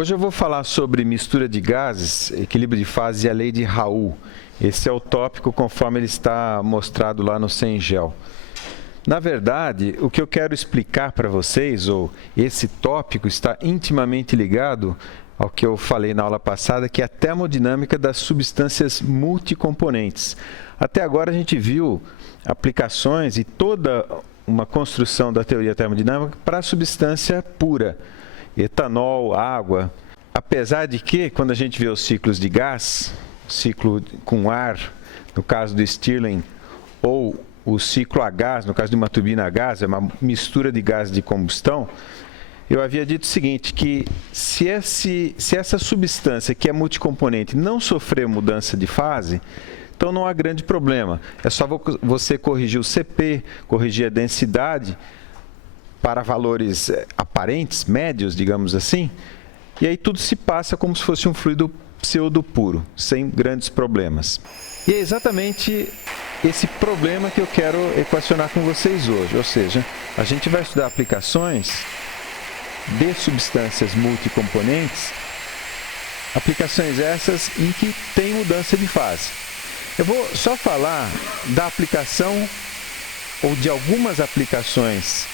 Hoje eu vou falar sobre mistura de gases, equilíbrio de fases e a lei de Raoult. Esse é o tópico conforme ele está mostrado lá no Cengel. Na verdade, o que eu quero explicar para vocês, ou esse tópico, está intimamente ligado ao que eu falei na aula passada, que é a termodinâmica das substâncias multicomponentes. Até agora a gente viu aplicações e toda uma construção da teoria termodinâmica para a substância pura, etanol, água. Apesar de que, quando a gente vê os ciclos de gás, ciclo com ar, no caso do Stirling, ou o ciclo a gás, no caso de uma turbina a gás, é uma mistura de gás de combustão, eu havia dito o seguinte, que se essa substância que é multicomponente não sofrer mudança de fase, então não há grande problema. É só você corrigir o CP, corrigir a densidade para valores aparentes, médios, digamos assim, e aí tudo se passa como se fosse um fluido pseudo puro, sem grandes problemas. E é exatamente esse problema que eu quero equacionar com vocês hoje, ou seja, a gente vai estudar aplicações de substâncias multicomponentes, aplicações essas em que tem mudança de fase. Eu vou só falar da aplicação ou de algumas aplicações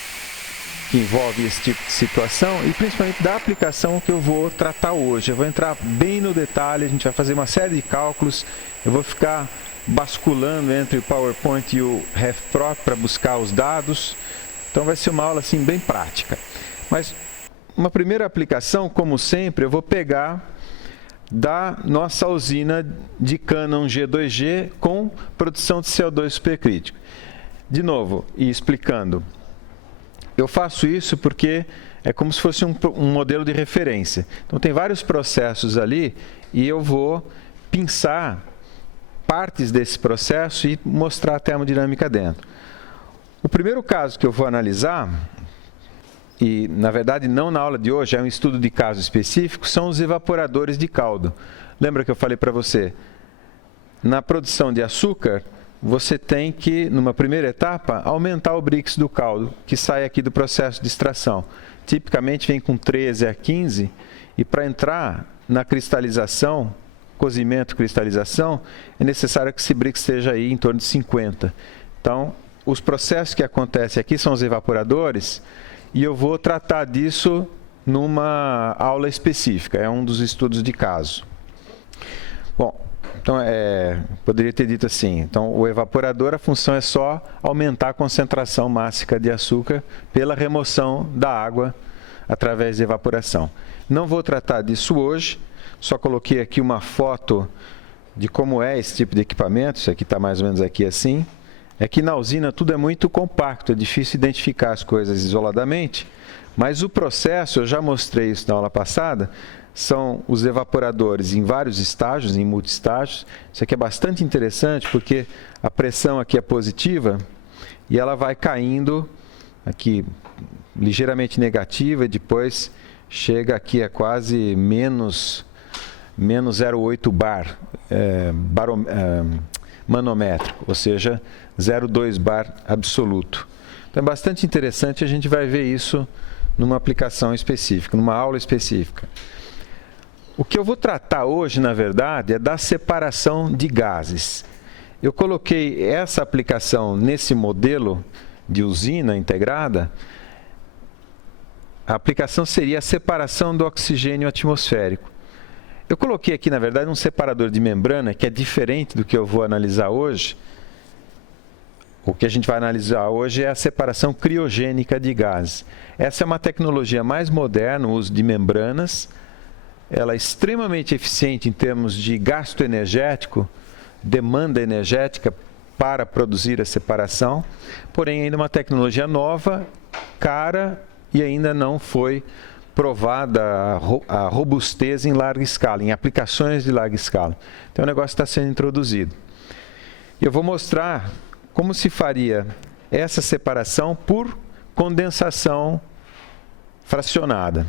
que envolvem esse tipo de situação e principalmente da aplicação que eu vou tratar hoje. Eu vou entrar bem no detalhe, a gente vai fazer uma série de cálculos, eu vou ficar basculando entre o PowerPoint e o RefPro para buscar os dados, então vai ser uma aula assim bem prática. Mas uma primeira aplicação, como sempre, eu vou pegar da nossa usina de Canon G2G com produção de CO2 supercrítico. De novo, e explicando, eu faço isso porque é como se fosse um modelo de referência. Então, tem vários processos ali e eu vou pensar partes desse processo e mostrar a termodinâmica dentro. O primeiro caso que eu vou analisar, e na verdade não na aula de hoje, é um estudo de caso específico, são os evaporadores de caldo. Lembra que eu falei para você? Na produção de açúcar, você tem que, numa primeira etapa, aumentar o Brix do caldo, que sai aqui do processo de extração. Tipicamente vem com 13 a 15, e para entrar na cristalização, cozimento, cristalização, é necessário que esse Brix esteja aí em torno de 50. Então, os processos que acontecem aqui são os evaporadores, e eu vou tratar disso numa aula específica, é um dos estudos de caso. Bom, então, poderia ter dito assim, então o evaporador, a função é só aumentar a concentração máxima de açúcar pela remoção da água através de evaporação. Não vou tratar disso hoje, só coloquei aqui uma foto de como é esse tipo de equipamento, isso aqui está mais ou menos aqui assim. É que na usina tudo é muito compacto, é difícil identificar as coisas isoladamente, mas o processo, eu já mostrei isso na aula passada, são os evaporadores em vários estágios, em multiestágios. Isso aqui é bastante interessante porque a pressão aqui é positiva e ela vai caindo aqui ligeiramente negativa e depois chega aqui a quase menos 0,8 bar, manômetrico, ou seja, 0,2 bar absoluto. Então é bastante interessante, a gente vai ver isso numa aplicação específica, numa aula específica. O que eu vou tratar hoje, na verdade, é da separação de gases. Eu coloquei essa aplicação nesse modelo de usina integrada. A aplicação seria a separação do oxigênio atmosférico. Eu coloquei aqui, na verdade, um separador de membrana que é diferente do que eu vou analisar hoje. O que a gente vai analisar hoje é a separação criogênica de gases. Essa é uma tecnologia mais moderna, o uso de membranas. Ela é extremamente eficiente em termos de gasto energético, demanda energética para produzir a separação, porém ainda uma tecnologia nova, cara e ainda não foi provada a robustez em larga escala, em aplicações de larga escala. Então o negócio está sendo introduzido. E eu vou mostrar como se faria essa separação por condensação fracionada.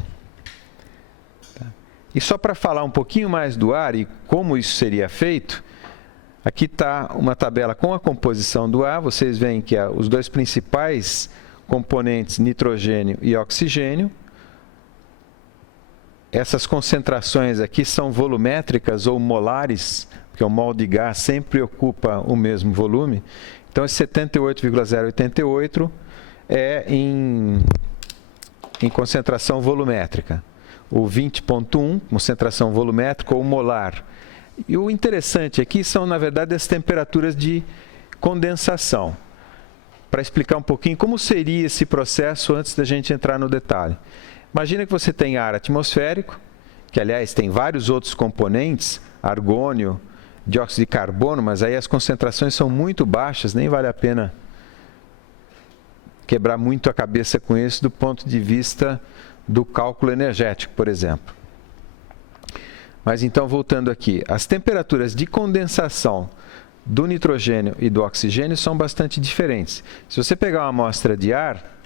E só para falar um pouquinho mais do ar e como isso seria feito, aqui está uma tabela com a composição do ar. Vocês veem que os dois principais componentes, nitrogênio e oxigênio. essas concentrações aqui são volumétricas ou molares, porque o mol de gás sempre ocupa o mesmo volume. Então, esse 78,088 é em concentração volumétrica. O 20,1, concentração volumétrica ou molar. E o interessante aqui são, na verdade, as temperaturas de condensação. Para explicar um pouquinho como seria esse processo antes da gente entrar no detalhe. Imagina que você tem ar atmosférico, que, aliás, tem vários outros componentes, argônio, dióxido de carbono, mas aí as concentrações são muito baixas, nem vale a pena quebrar muito a cabeça com isso do ponto de vista do cálculo energético, por exemplo. Mas então, voltando aqui, as temperaturas de condensação do nitrogênio e do oxigênio são bastante diferentes. Se você pegar uma amostra de ar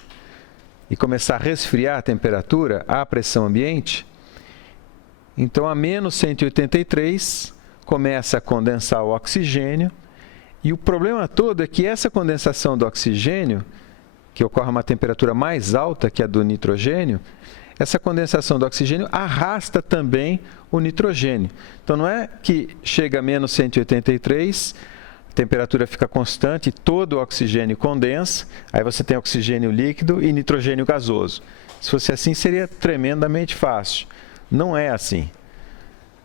e começar a resfriar a temperatura, a pressão ambiente, então a menos 183 começa a condensar o oxigênio, e o problema todo é que essa condensação do oxigênio, que ocorre a uma temperatura mais alta que a do nitrogênio, essa condensação do oxigênio arrasta também o nitrogênio. Então, não é que chega a menos 183, a temperatura fica constante, todo o oxigênio condensa, aí você tem oxigênio líquido e nitrogênio gasoso. Se fosse assim, seria tremendamente fácil. Não é assim.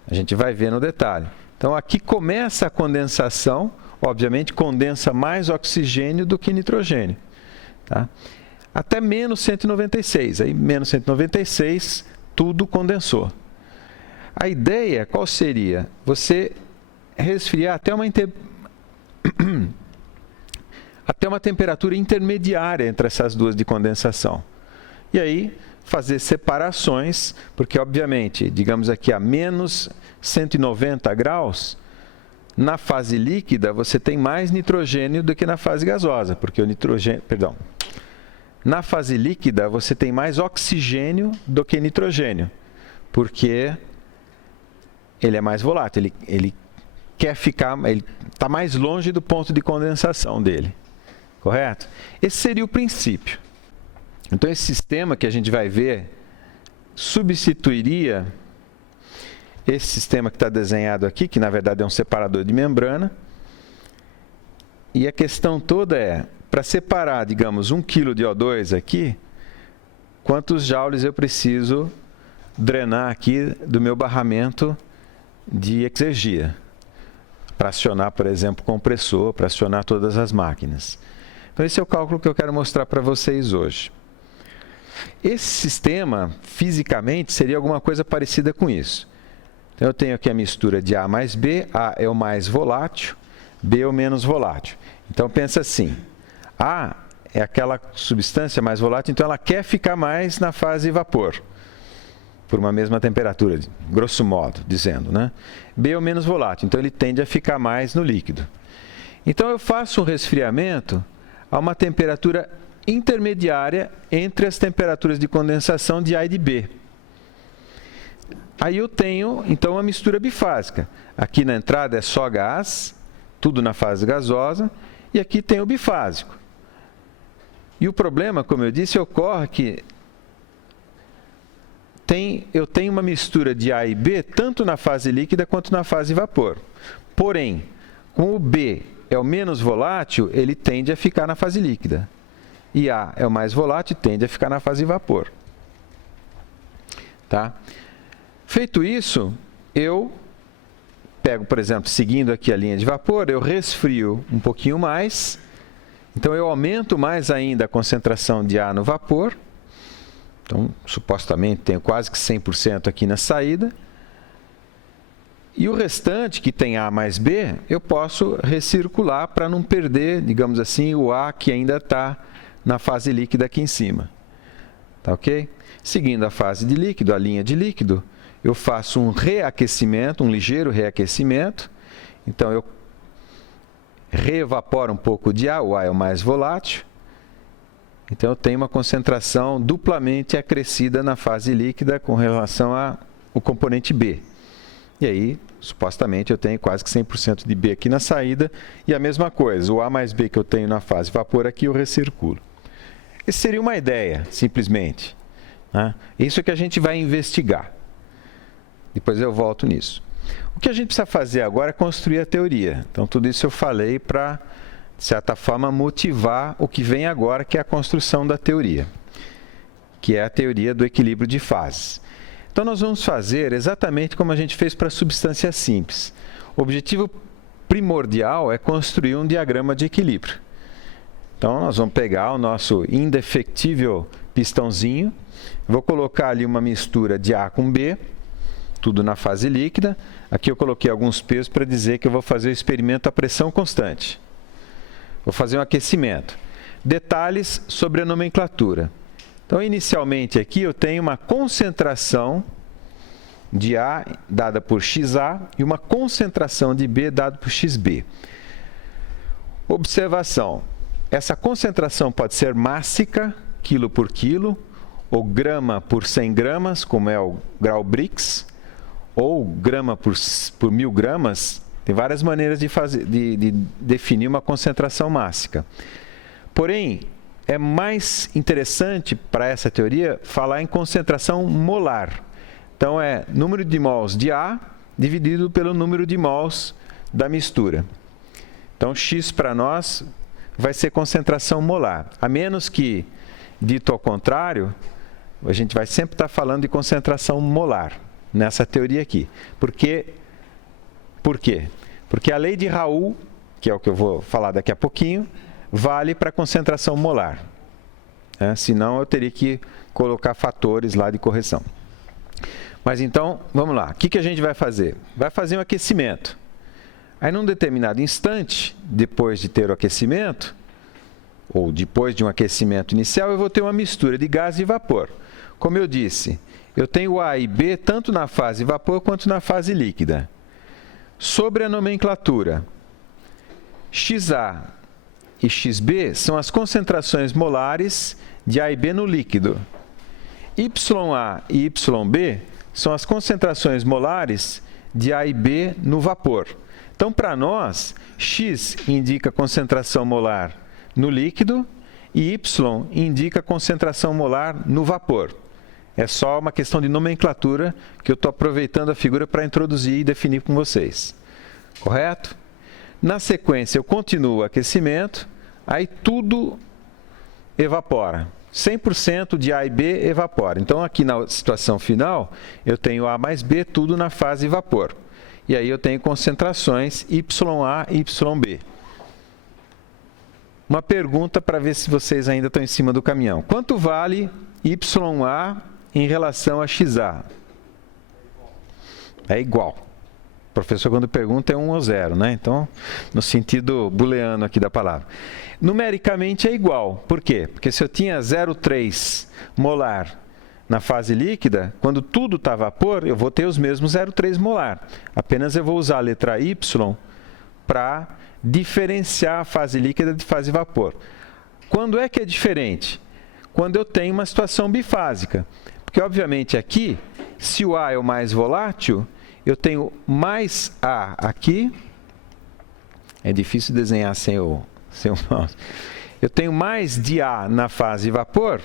A gente vai ver no detalhe. Então, aqui começa a condensação, obviamente condensa mais oxigênio do que nitrogênio. Tá? Até menos 196, aí menos 196, tudo condensou. A ideia, qual seria? Você resfriar até uma temperatura intermediária entre essas duas de condensação. E aí, fazer separações, porque, obviamente, digamos aqui a menos 190 graus, na fase líquida você tem mais nitrogênio do que na fase gasosa, porque o nitrogênio, na fase líquida você tem mais oxigênio do que nitrogênio, porque ele é mais volátil, ele quer ficar, ele está mais longe do ponto de condensação dele, correto? Esse seria o princípio. Então, esse sistema que a gente vai ver substituiria esse sistema que está desenhado aqui, que na verdade é um separador de membrana. E a questão toda é, para separar, digamos, 1 kg de O2 aqui, quantos joules eu preciso drenar aqui do meu barramento de exergia? Para acionar, por exemplo, o compressor, para acionar todas as máquinas. Então, esse é o cálculo que eu quero mostrar para vocês hoje. Esse sistema, fisicamente, seria alguma coisa parecida com isso. Então, eu tenho aqui a mistura de A mais B. A é o mais volátil, B é o menos volátil. Então, pensa assim, A é aquela substância mais volátil, então ela quer ficar mais na fase vapor, por uma mesma temperatura, grosso modo, dizendo, né? B é o menos volátil, então ele tende a ficar mais no líquido. Então, eu faço um resfriamento a uma temperatura intermediária entre as temperaturas de condensação de A e de B. Aí eu tenho, então, uma mistura bifásica. Aqui na entrada é só gás, tudo na fase gasosa, e aqui tem o bifásico. E o problema, como eu disse, ocorre que eu tenho uma mistura de A e B, tanto na fase líquida quanto na fase vapor. Porém, como o B é o menos volátil, ele tende a ficar na fase líquida. E A é o mais volátil e tende a ficar na fase vapor. Tá? Feito isso, eu pego, por exemplo, seguindo aqui a linha de vapor, eu resfrio um pouquinho mais. Então, eu aumento mais ainda a concentração de A no vapor. Então, supostamente, tenho quase que 100% aqui na saída. E o restante, que tem A mais B, eu posso recircular para não perder, digamos assim, o A que ainda está na fase líquida aqui em cima. Tá ok? Seguindo a fase de líquido, a linha de líquido, eu faço um reaquecimento, um ligeiro reaquecimento. Então, eu reevaporo um pouco de A, o A é o mais volátil. Então, eu tenho uma concentração duplamente acrescida na fase líquida com relação ao componente B. E aí, supostamente, eu tenho quase que 100% de B aqui na saída. E a mesma coisa, o A mais B que eu tenho na fase vapor aqui, eu recirculo. Essa seria uma ideia, simplesmente. Né? Isso é que a gente vai investigar. Depois eu volto nisso. O que a gente precisa fazer agora é construir a teoria. Então, tudo isso eu falei para, de certa forma, motivar o que vem agora, que é a construção da teoria, que é a teoria do equilíbrio de fases. Então, nós vamos fazer exatamente como a gente fez para a substância simples. O objetivo primordial é construir um diagrama de equilíbrio. Então, nós vamos pegar o nosso indefectível pistãozinho, vou colocar ali uma mistura de A com B, tudo na fase líquida. Aqui eu coloquei alguns pesos para dizer que eu vou fazer o experimento a pressão constante. Vou fazer um aquecimento. Detalhes sobre a nomenclatura. Então, inicialmente aqui eu tenho uma concentração de A dada por XA e uma concentração de B dada por XB. Observação. Essa concentração pode ser mássica, quilo por quilo, ou grama por 100 gramas, como é o grau Brix, ou grama por 1000 gramas. Tem várias maneiras de definir uma concentração mássica. Porém, é mais interessante para essa teoria falar em concentração molar. Então, é número de mols de A dividido pelo número de mols da mistura. Então, X para nós vai ser concentração molar. A menos que, dito ao contrário, a gente vai sempre estar falando de concentração molar nessa teoria aqui. Por quê? Porque a lei de Raoult, que é o que eu vou falar daqui a pouquinho, vale para a concentração molar. Senão eu teria que colocar fatores lá de correção. Mas então, vamos lá. O que a gente vai fazer? Vai fazer um aquecimento. Aí, num determinado instante, depois de ter o aquecimento, ou depois de um aquecimento inicial, eu vou ter uma mistura de gás e vapor. Como eu disse, eu tenho A e B tanto na fase vapor quanto na fase líquida. Sobre a nomenclatura, XA e XB são as concentrações molares de A e B no líquido. YA e YB são as concentrações molares de A e B no vapor. Então, para nós, X indica concentração molar no líquido e Y indica concentração molar no vapor. É só uma questão de nomenclatura que eu estou aproveitando a figura para introduzir e definir com vocês. Correto? Na sequência, eu continuo o aquecimento, aí tudo evapora. 100% de A e B evapora. Então, aqui na situação final, eu tenho A mais B, tudo na fase vapor. E aí eu tenho concentrações YA e YB. Uma pergunta para ver se vocês ainda estão em cima do caminhão. Quanto vale YA em relação a XA? É igual. O professor, quando pergunta, é 1 ou 0, né? Então, no sentido booleano aqui da palavra. Numericamente é igual. Por quê? Porque se eu tinha 0,3 molar na fase líquida, quando tudo está vapor, eu vou ter os mesmos 0,3 molar. Apenas eu vou usar a letra Y para diferenciar a fase líquida de fase vapor. Quando é que é diferente? Quando eu tenho uma situação bifásica. Porque, obviamente, aqui, se o A é o mais volátil, eu tenho mais A aqui. É difícil desenhar sem o mouse. Eu tenho mais de A na fase vapor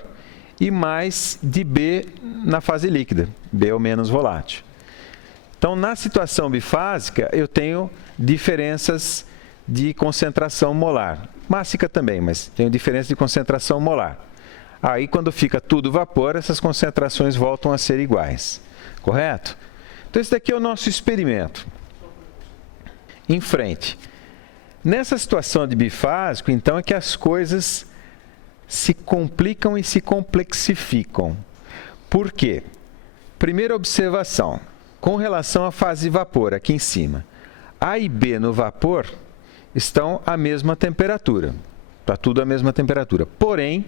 e mais de B na fase líquida. B é o menos volátil. Então, na situação bifásica, eu tenho diferenças de concentração molar. Mássica também, mas tenho diferença de concentração molar. Aí, quando fica tudo vapor, essas concentrações voltam a ser iguais. Correto? Então, esse daqui é o nosso experimento. Em frente. Nessa situação de bifásico, então, é que as coisas se complicam e se complexificam. Por quê? Primeira observação, com relação à fase vapor, aqui em cima. A e B no vapor estão à mesma temperatura. Está tudo à mesma temperatura. Porém,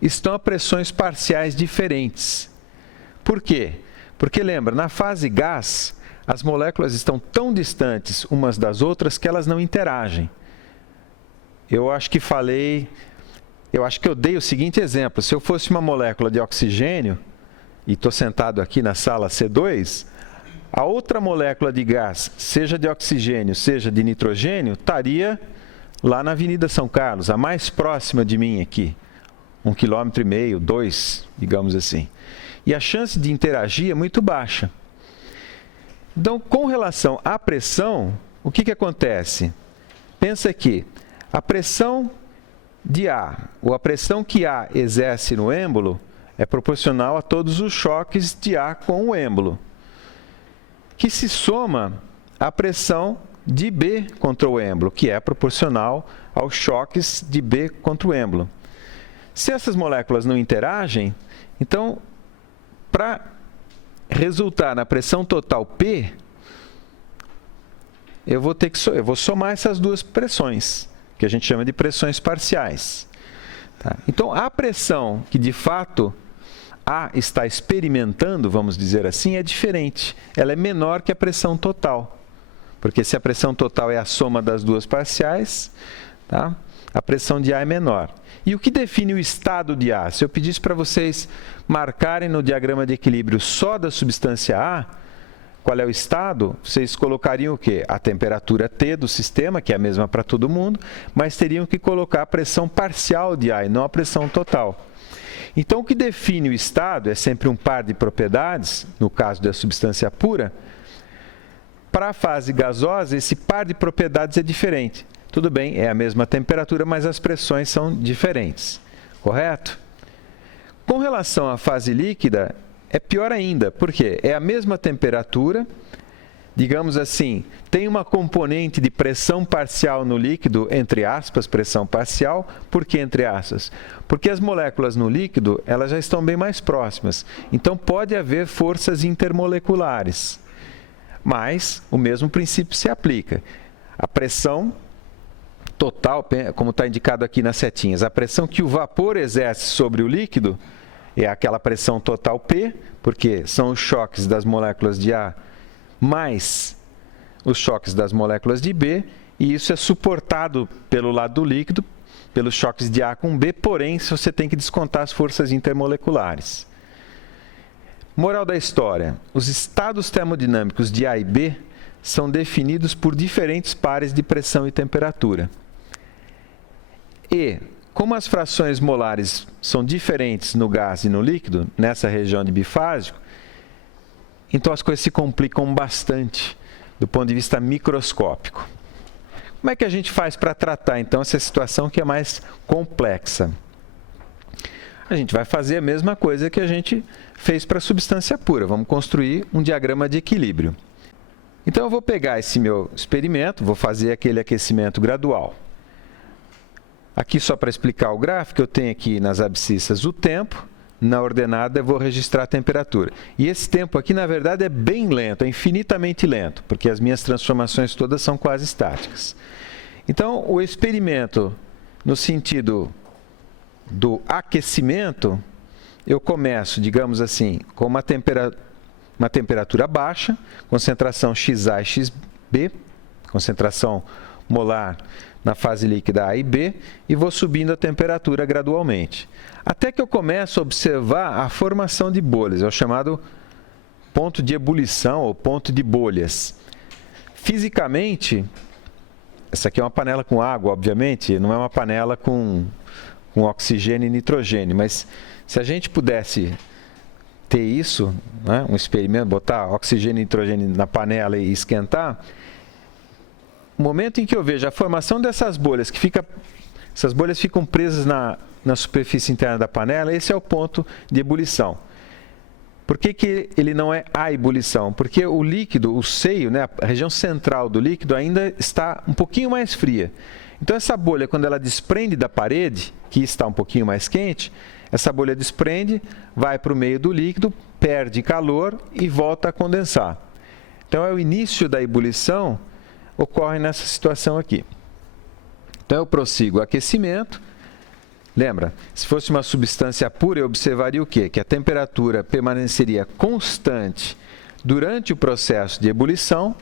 estão a pressões parciais diferentes. Por quê? Porque, lembra, na fase gás, as moléculas estão tão distantes umas das outras que elas não interagem. Eu acho que eu dei o seguinte exemplo. Se eu fosse uma molécula de oxigênio, e estou sentado aqui na sala C2, a outra molécula de gás, seja de oxigênio, seja de nitrogênio, estaria lá na Avenida São Carlos, a mais próxima de mim aqui. 1,5 km, 2, digamos assim. E a chance de interagir é muito baixa. Então, com relação à pressão, o que acontece? Pensa que a pressão de A, ou a pressão que A exerce no êmbolo, é proporcional a todos os choques de A com o êmbolo, que se soma à pressão de B contra o êmbolo, que é proporcional aos choques de B contra o êmbolo. Se essas moléculas não interagem, então, para resultar na pressão total P, eu vou somar essas duas pressões, que a gente chama de pressões parciais. Tá? Então, a pressão que de fato A está experimentando, vamos dizer assim, é diferente. Ela é menor que a pressão total. Porque se a pressão total é a soma das duas parciais, tá? A pressão de A é menor. E o que define o estado de A? Se eu pedisse para vocês marcarem no diagrama de equilíbrio só da substância A, qual é o estado? Vocês colocariam o quê? A temperatura T do sistema, que é a mesma para todo mundo, mas teriam que colocar a pressão parcial de A e não a pressão total. Então, o que define o estado é sempre um par de propriedades, no caso da substância pura. Para a fase gasosa, esse par de propriedades é diferente. Tudo bem, é a mesma temperatura, mas as pressões são diferentes. Correto? Com relação à fase líquida, é pior ainda. Por quê? É a mesma temperatura, digamos assim, tem uma componente de pressão parcial no líquido, entre aspas, pressão parcial. Por que entre aspas? Porque as moléculas no líquido, elas já estão bem mais próximas. Então, pode haver forças intermoleculares. Mas o mesmo princípio se aplica. A pressão total, como está indicado aqui nas setinhas, a pressão que o vapor exerce sobre o líquido é aquela pressão total P, porque são os choques das moléculas de A mais os choques das moléculas de B, e isso é suportado pelo lado do líquido, pelos choques de A com B, porém, você tem que descontar as forças intermoleculares. Moral da história: os estados termodinâmicos de A e B são definidos por diferentes pares de pressão e temperatura. E, como as frações molares são diferentes no gás e no líquido, nessa região de bifásico, então as coisas se complicam bastante do ponto de vista microscópico. Como é que a gente faz para tratar, então, essa situação que é mais complexa? A gente vai fazer a mesma coisa que a gente fez para a substância pura. Vamos construir um diagrama de equilíbrio. Então, eu vou pegar esse meu experimento, vou fazer aquele aquecimento gradual. Aqui, só para explicar o gráfico, eu tenho aqui nas abscissas o tempo, na ordenada eu vou registrar a temperatura. E esse tempo aqui, na verdade, é bem lento, é infinitamente lento, porque as minhas transformações todas são quase estáticas. Então, o experimento, no sentido do aquecimento, eu começo, digamos assim, com uma temperatura baixa, concentração XA e XB, concentração molar na fase líquida A e B, e vou subindo a temperatura gradualmente. Até que eu começo a observar a formação de bolhas, é o chamado ponto de ebulição ou ponto de bolhas. Fisicamente, essa aqui é uma panela com água, obviamente, não é uma panela com oxigênio e nitrogênio, mas se a gente pudesse ter isso, né, um experimento, botar oxigênio e nitrogênio na panela e esquentar, no momento em que eu vejo a formação dessas bolhas, essas bolhas ficam presas na superfície interna da panela, esse é o ponto de ebulição. Por que ele não é a ebulição? Porque o líquido, o seio, né, a região central do líquido ainda está um pouquinho mais fria. Então, essa bolha, quando ela desprende da parede, que está um pouquinho mais quente, essa bolha desprende, vai para o meio do líquido, perde calor e volta a condensar. Então, é o início da ebulição, ocorre nessa situação aqui. Então, eu prossigo o aquecimento. Lembra, se fosse uma substância pura, eu observaria o quê? Que a temperatura permaneceria constante durante o processo de ebulição,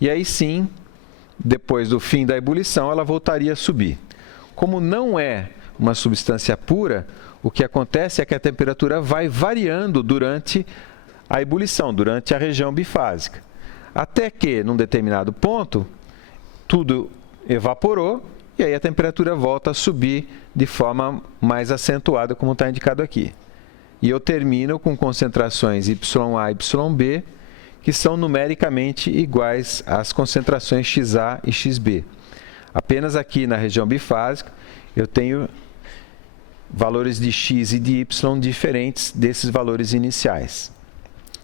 e aí sim, depois do fim da ebulição, ela voltaria a subir. Como não é uma substância pura, o que acontece é que a temperatura vai variando durante a ebulição, durante a região bifásica. Até que, num determinado ponto, tudo evaporou e aí a temperatura volta a subir de forma mais acentuada, como está indicado aqui. E eu termino com concentrações YA e YB, que são numericamente iguais às concentrações XA e XB. Apenas aqui na região bifásica eu tenho valores de X e de Y diferentes desses valores iniciais.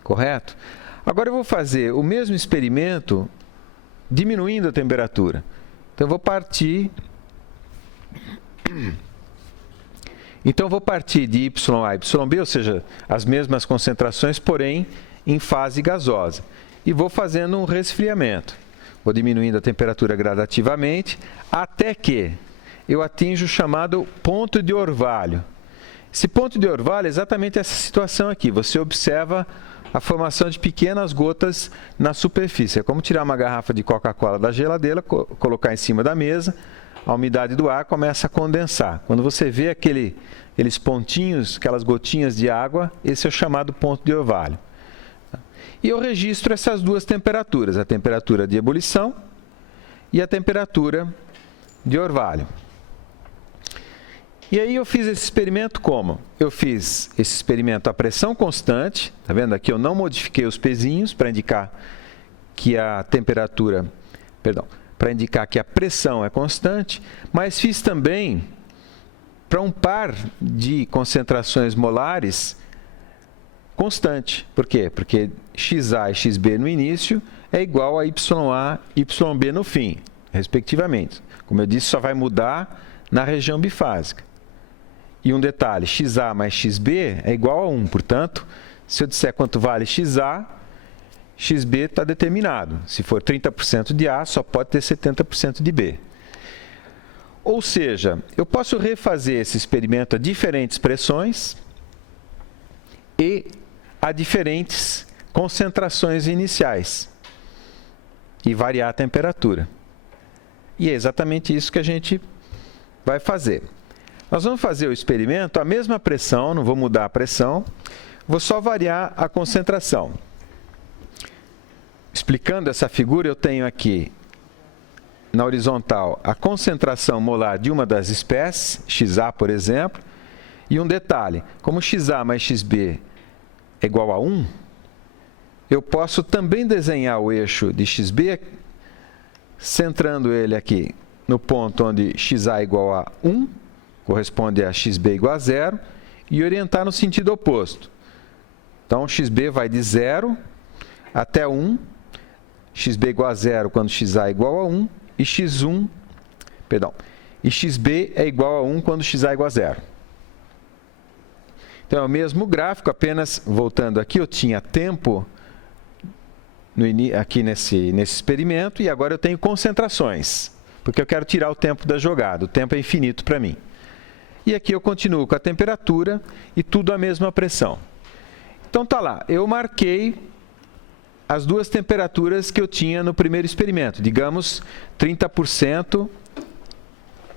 Correto? Agora eu vou fazer o mesmo experimento diminuindo a temperatura. Então eu vou partir de YA a YB, ou seja, as mesmas concentrações, porém em fase gasosa. E vou fazendo um resfriamento. Vou diminuindo a temperatura gradativamente, até que eu atinjo o chamado ponto de orvalho. Esse ponto de orvalho é exatamente essa situação aqui. Você observa a formação de pequenas gotas na superfície. É como tirar uma garrafa de Coca-Cola da geladeira, colocar em cima da mesa, a umidade do ar começa a condensar. Quando você vê aqueles pontinhos, aquelas gotinhas de água, esse é o chamado ponto de orvalho. E eu registro essas duas temperaturas, a temperatura de ebulição e a temperatura de orvalho. E aí eu fiz esse experimento como? Eu fiz esse experimento a pressão constante, tá vendo aqui? Eu não modifiquei os pezinhos para indicar que a temperatura, para indicar que a pressão é constante, mas fiz também para um par de concentrações molares constante. Por quê? Porque XA e XB no início é igual a YA e YB no fim, respectivamente. Como eu disse, só vai mudar na região bifásica. E um detalhe, XA mais XB é igual a 1. Portanto, se eu disser quanto vale XA, XB está determinado. Se for 30% de A, só pode ter 70% de B. Ou seja, eu posso refazer esse experimento a diferentes pressões e a diferentes concentrações iniciais e variar a temperatura. E é exatamente isso que a gente vai fazer. Nós vamos fazer o experimento, a mesma pressão, não vou mudar a pressão, vou só variar a concentração. Explicando essa figura, eu tenho aqui, na horizontal, a concentração molar de uma das espécies, XA, por exemplo, e um detalhe, como XA mais XB é igual a 1, eu posso também desenhar o eixo de XB, centrando ele aqui no ponto onde XA é igual a 1, corresponde a XB igual a 0, e orientar no sentido oposto. Então, XB vai de 0 até 1, XB igual a 0 quando XA é igual a 1, e XB é igual a 1 quando XA é igual a 0. Então, é o mesmo gráfico, apenas, voltando aqui, eu tinha tempo aqui nesse experimento, e agora eu tenho concentrações, porque eu quero tirar o tempo da jogada, o tempo é infinito para mim. E aqui eu continuo com a temperatura e tudo a mesma pressão. Então tá lá, eu marquei as duas temperaturas que eu tinha no primeiro experimento, digamos 30%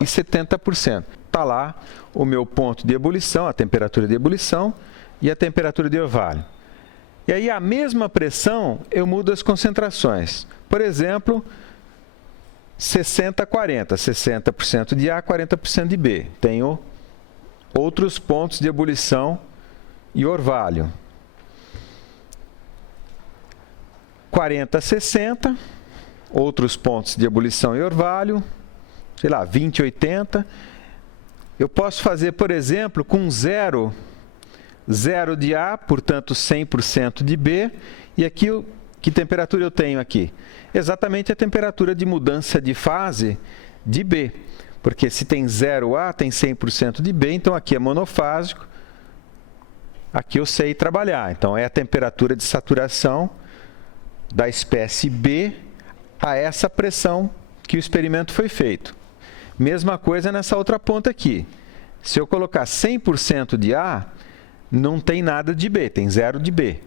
e 70%. Está lá o meu ponto de ebulição, a temperatura de ebulição e a temperatura de orvalho. E aí a mesma pressão eu mudo as concentrações. Por exemplo, 60-40, 60% de A, 40% de B. Tenho outros pontos de ebulição e orvalho. 40-60, outros pontos de ebulição e orvalho, sei lá, 20-80. Eu posso fazer, por exemplo, com 0 de A, portanto 100% de B, e aqui que temperatura eu tenho aqui? Exatamente a temperatura de mudança de fase de B, porque se tem 0A, tem 100% de B, então aqui é monofásico, aqui eu sei trabalhar. Então é a temperatura de saturação da espécie B a essa pressão que o experimento foi feito. Mesma coisa nessa outra ponta aqui. Se eu colocar 100% de A, não tem nada de B, tem 0 de B.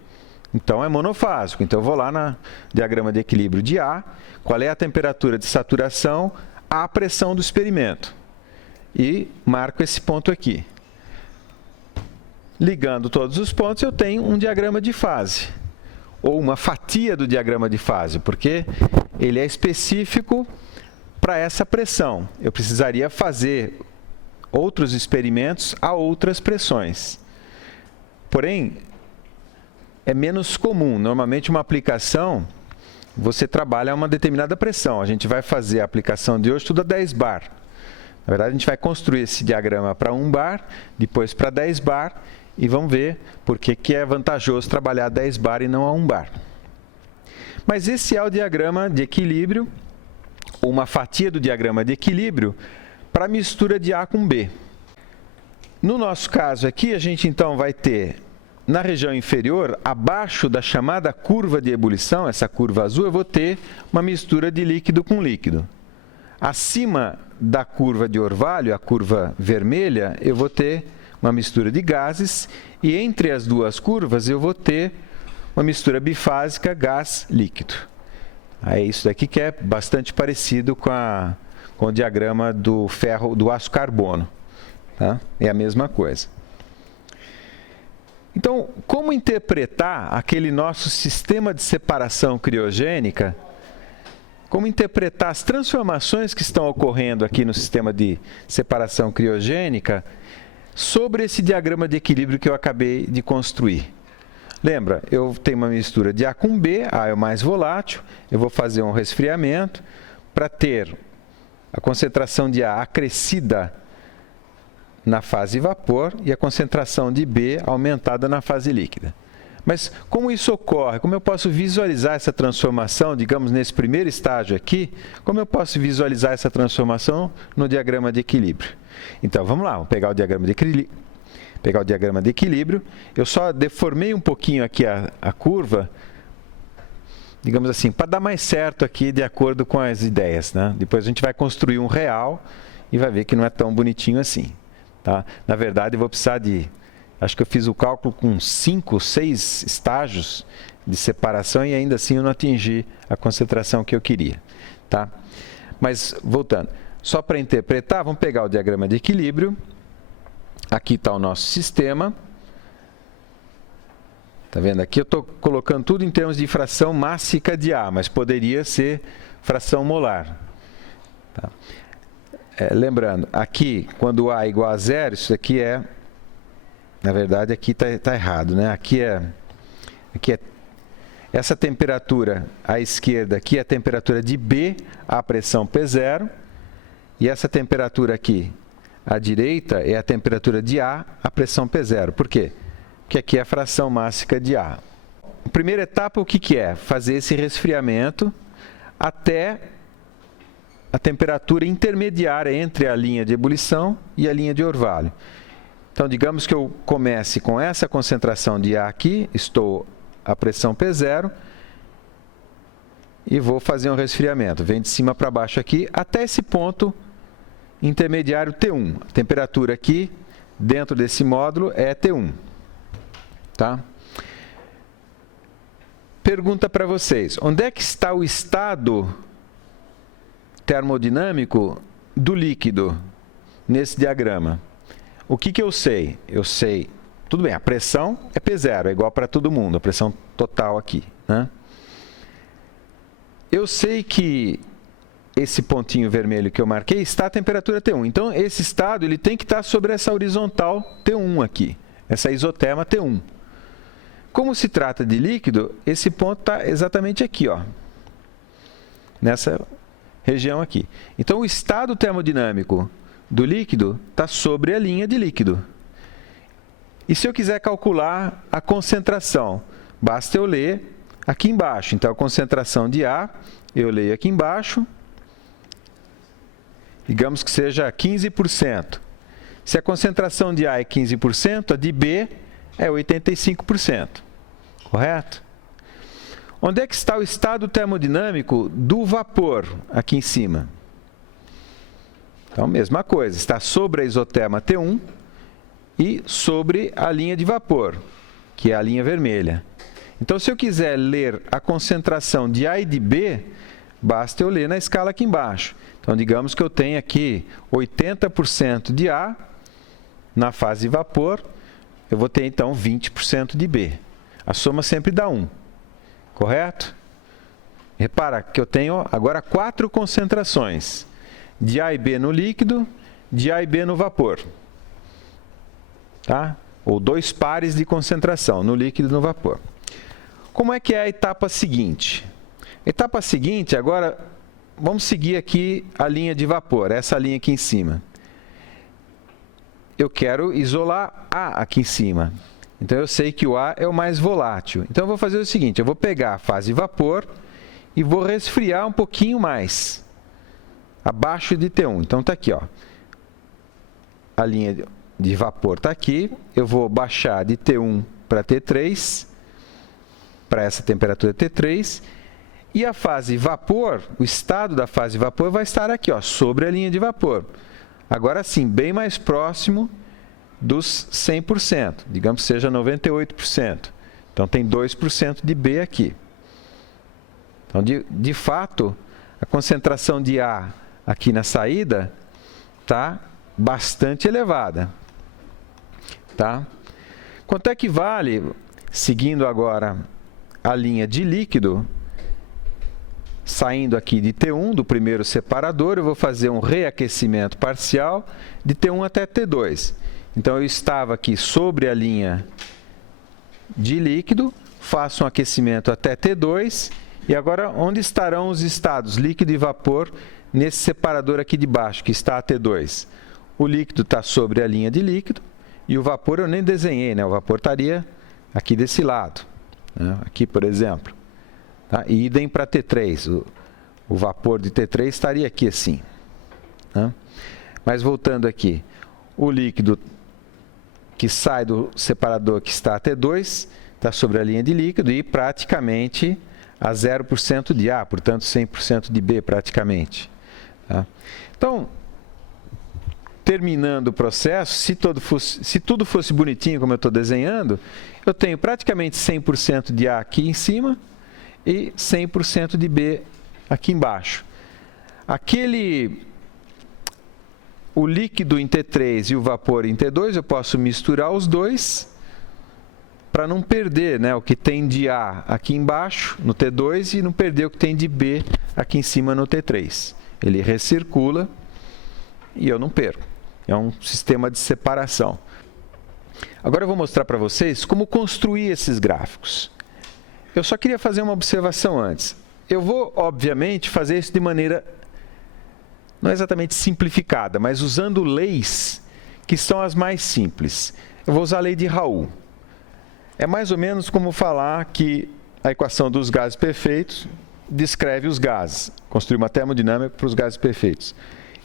Então é monofásico. Então eu vou lá no diagrama de equilíbrio de A, qual é a temperatura de saturação à pressão do experimento. E marco esse ponto aqui. Ligando todos os pontos, eu tenho um diagrama de fase, ou uma fatia do diagrama de fase, porque ele é específico para essa pressão. Eu precisaria fazer outros experimentos a outras pressões. Porém, é menos comum. Normalmente, uma aplicação, você trabalha a uma determinada pressão. A gente vai fazer a aplicação de hoje tudo a 10 bar. Na verdade, a gente vai construir esse diagrama para 1 bar, depois para 10 bar, e vamos ver por que é vantajoso trabalhar a 10 bar e não a 1 bar. Mas esse é o diagrama de equilíbrio, ou uma fatia do diagrama de equilíbrio, para mistura de A com B. No nosso caso aqui, a gente então vai ter, na região inferior, abaixo da chamada curva de ebulição, essa curva azul, eu vou ter uma mistura de líquido com líquido. Acima da curva de orvalho, a curva vermelha, eu vou ter uma mistura de gases, e entre as duas curvas eu vou ter uma mistura bifásica gás-líquido. Aí isso daqui que é bastante parecido com o diagrama do ferro, do aço carbono. Tá? É a mesma coisa. Então, como interpretar aquele nosso sistema de separação criogênica? Como interpretar as transformações que estão ocorrendo aqui no sistema de separação criogênica sobre esse diagrama de equilíbrio que eu acabei de construir? Lembra, eu tenho uma mistura de A com B, A é o mais volátil, eu vou fazer um resfriamento para ter a concentração de A acrescida na fase vapor e a concentração de B aumentada na fase líquida. Mas como isso ocorre? Como eu posso visualizar essa transformação, digamos, nesse primeiro estágio aqui? Como eu posso visualizar essa transformação no diagrama de equilíbrio? Então, vamos lá, vamos pegar o diagrama de equilíbrio. Eu só deformei um pouquinho aqui a curva, digamos assim, para dar mais certo aqui de acordo com as ideias, né? Depois a gente vai construir um real e vai ver que não é tão bonitinho assim. Tá? Na verdade, eu vou precisar de... Acho que eu fiz o cálculo com 5, 6 estágios de separação e ainda assim eu não atingi a concentração que eu queria. Tá? Mas, voltando, só para interpretar, vamos pegar o diagrama de equilíbrio. Aqui está o nosso sistema. Está vendo? Aqui eu estou colocando tudo em termos de fração mássica de A, mas poderia ser fração molar. Tá? Lembrando, aqui, quando A é igual a zero, isso aqui é... Na verdade, aqui está errado, né? Aqui é essa temperatura à esquerda, aqui é a temperatura de B, a pressão P0. E essa temperatura aqui, à direita, é a temperatura de A, a pressão P0. Por quê? Porque aqui é a fração mássica de A. A primeira etapa, o que é? Fazer esse resfriamento até a temperatura intermediária entre a linha de ebulição e a linha de orvalho. Então, digamos que eu comece com essa concentração de A aqui, estou a pressão P0, e vou fazer um resfriamento. Vem de cima para baixo aqui, até esse ponto intermediário T1. A temperatura aqui, dentro desse módulo, é T1. Tá? Pergunta para vocês, onde é que está o estado termodinâmico do líquido nesse diagrama? O que eu sei? Eu sei, tudo bem, a pressão é P0, é igual para todo mundo, a pressão total aqui. Né? Eu sei que esse pontinho vermelho que eu marquei está a temperatura T1. Então, esse estado ele tem que estar sobre essa horizontal T1 aqui, essa isoterma T1. Como se trata de líquido, esse ponto está exatamente aqui, ó, nessa região aqui. Então, o estado termodinâmico do líquido está sobre a linha de líquido. E se eu quiser calcular a concentração, basta eu ler aqui embaixo. Então, a concentração de A, eu leio aqui embaixo, digamos que seja 15%. Se a concentração de A é 15%, a de B é 85%. Correto? Onde é que está o estado termodinâmico do vapor, aqui em cima? Então, mesma coisa, está sobre a isoterma T1 e sobre a linha de vapor, que é a linha vermelha. Então, se eu quiser ler a concentração de A e de B, basta eu ler na escala aqui embaixo. Então, digamos que eu tenho aqui 80% de A na fase de vapor, eu vou ter, então, 20% de B. A soma sempre dá 1, correto? Repara que eu tenho agora 4 concentrações. De A e B no líquido, de A e B no vapor. Tá? Ou 2 pares de concentração, no líquido e no vapor. Como é que é a etapa seguinte? A etapa seguinte, agora, vamos seguir aqui a linha de vapor, essa linha aqui em cima. Eu quero isolar A aqui em cima. Então, eu sei que o A é o mais volátil. Então, eu vou fazer o seguinte, eu vou pegar a fase de vapor e vou resfriar um pouquinho mais, abaixo de T1. Então, está aqui, ó. A linha de vapor está aqui. Eu vou baixar de T1 para T3, para essa temperatura T3. E a fase vapor, o estado da fase vapor vai estar aqui, ó, sobre a linha de vapor. Agora sim, bem mais próximo dos 100%, digamos que seja 98%. Então, tem 2% de B aqui. Então, de fato, a concentração de A aqui na saída está bastante elevada. Tá? Quanto é que vale, seguindo agora a linha de líquido, saindo aqui de T1, do primeiro separador, eu vou fazer um reaquecimento parcial de T1 até T2. Então, eu estava aqui sobre a linha de líquido, faço um aquecimento até T2, e agora, onde estarão os estados líquido e vapor nesse separador aqui de baixo, que está a T2? O líquido está sobre a linha de líquido, e o vapor eu nem desenhei, né? O vapor estaria aqui desse lado, né? Aqui, por exemplo. Tá? E idem para T3, o vapor de T3 estaria aqui assim. Né? Mas voltando aqui, o líquido que sai do separador que está a T2, está sobre a linha de líquido e praticamente a 0% de A, portanto 100% de B praticamente. Tá? Então, terminando o processo, se tudo fosse bonitinho como eu estou desenhando, eu tenho praticamente 100% de A aqui em cima, e 100% de B aqui embaixo. O líquido em T3 e o vapor em T2, eu posso misturar os dois para não perder, né, o que tem de A aqui embaixo, no T2, e não perder o que tem de B aqui em cima no T3. Ele recircula e eu não perco. É um sistema de separação. Agora eu vou mostrar para vocês como construir esses gráficos. Eu só queria fazer uma observação antes. Eu vou, obviamente, fazer isso de maneira não exatamente simplificada, mas usando leis que são as mais simples. Eu vou usar a lei de Raoult. É mais ou menos como falar que a equação dos gases perfeitos descreve os gases, construir uma termodinâmica para os gases perfeitos.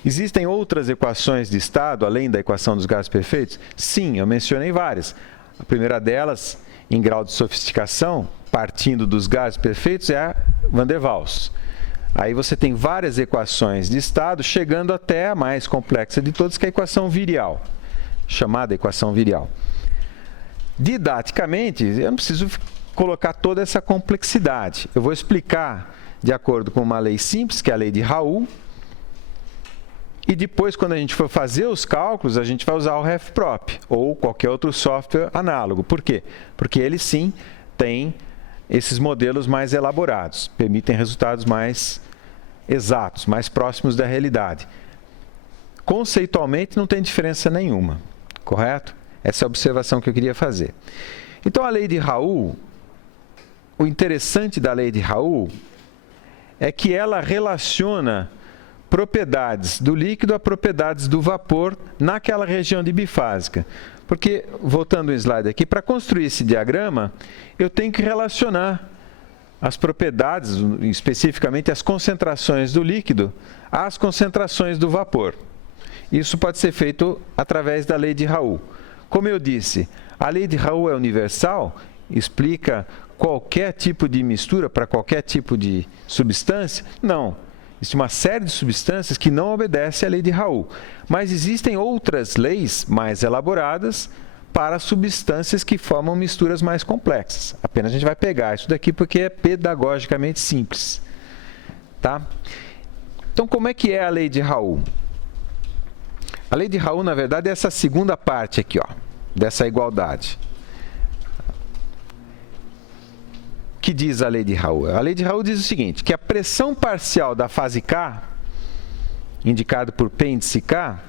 Existem outras equações de estado, além da equação dos gases perfeitos? Sim, eu mencionei várias. A primeira delas, em grau de sofisticação, partindo dos gases perfeitos, é a Van der Waals. Aí você tem várias equações de estado, chegando até a mais complexa de todas, que é a equação virial, chamada equação virial. Didaticamente, eu não preciso colocar toda essa complexidade. Eu vou explicar de acordo com uma lei simples, que é a lei de Raoult, e depois, quando a gente for fazer os cálculos, a gente vai usar o RefProp ou qualquer outro software análogo. Por quê? Porque ele sim tem esses modelos mais elaborados, permitem resultados mais exatos, mais próximos da realidade. Conceitualmente, não tem diferença nenhuma, correto? Essa é a observação que eu queria fazer. Então, a lei de Raoult, o interessante da lei de Raoult é que ela relaciona propriedades do líquido a propriedades do vapor naquela região de bifásica. Porque, voltando o slide aqui, para construir esse diagrama, eu tenho que relacionar as propriedades, especificamente as concentrações do líquido, às concentrações do vapor. Isso pode ser feito através da lei de Raoult. Como eu disse, a lei de Raoult é universal, explica qualquer tipo de mistura para qualquer tipo de substância? Não. Existe uma série de substâncias que não obedecem à lei de Raoult. Mas existem outras leis mais elaboradas para substâncias que formam misturas mais complexas. Apenas a gente vai pegar isso daqui porque é pedagogicamente simples. Tá? Então, como é que é a lei de Raoult? A lei de Raoult, na verdade, é essa segunda parte aqui, ó, dessa igualdade. O que diz a lei de Raoult? A lei de Raoult diz o seguinte, que a pressão parcial da fase K, indicado por P índice K,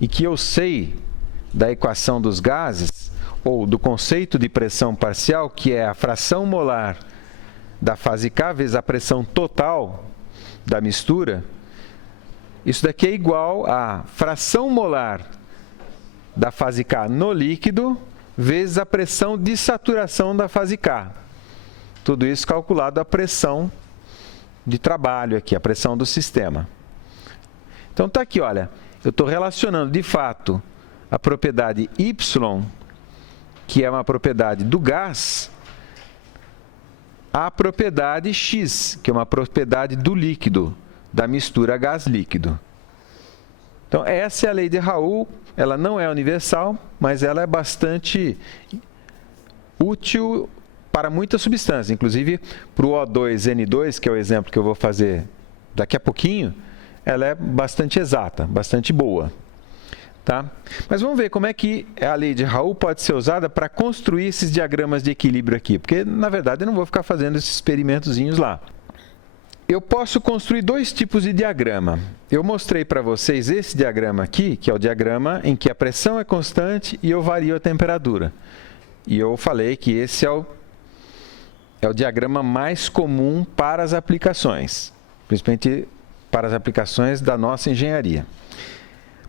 e que eu sei da equação dos gases, ou do conceito de pressão parcial, que é a fração molar da fase K vezes a pressão total da mistura, isso daqui é igual a fração molar da fase K no líquido vezes a pressão de saturação da fase K. Tudo isso calculado a pressão de trabalho aqui, a pressão do sistema. Então está aqui, olha, eu estou relacionando de fato a propriedade Y, que é uma propriedade do gás, à propriedade X, que é uma propriedade do líquido, da mistura gás-líquido. Então, essa é a lei de Raoult. Ela não é universal, mas ela é bastante útil para muitas substâncias. Inclusive, para o O2N2, que é o exemplo que eu vou fazer daqui a pouquinho, ela é bastante exata, bastante boa. Tá? Mas vamos ver como é que a lei de Raoult pode ser usada para construir esses diagramas de equilíbrio aqui, porque, na verdade, eu não vou ficar fazendo esses experimentozinhos lá. Eu posso construir dois tipos de diagrama. Eu mostrei para vocês esse diagrama aqui, que é o diagrama em que a pressão é constante e eu vario a temperatura. E eu falei que esse é o diagrama mais comum para as aplicações, principalmente para as aplicações da nossa engenharia.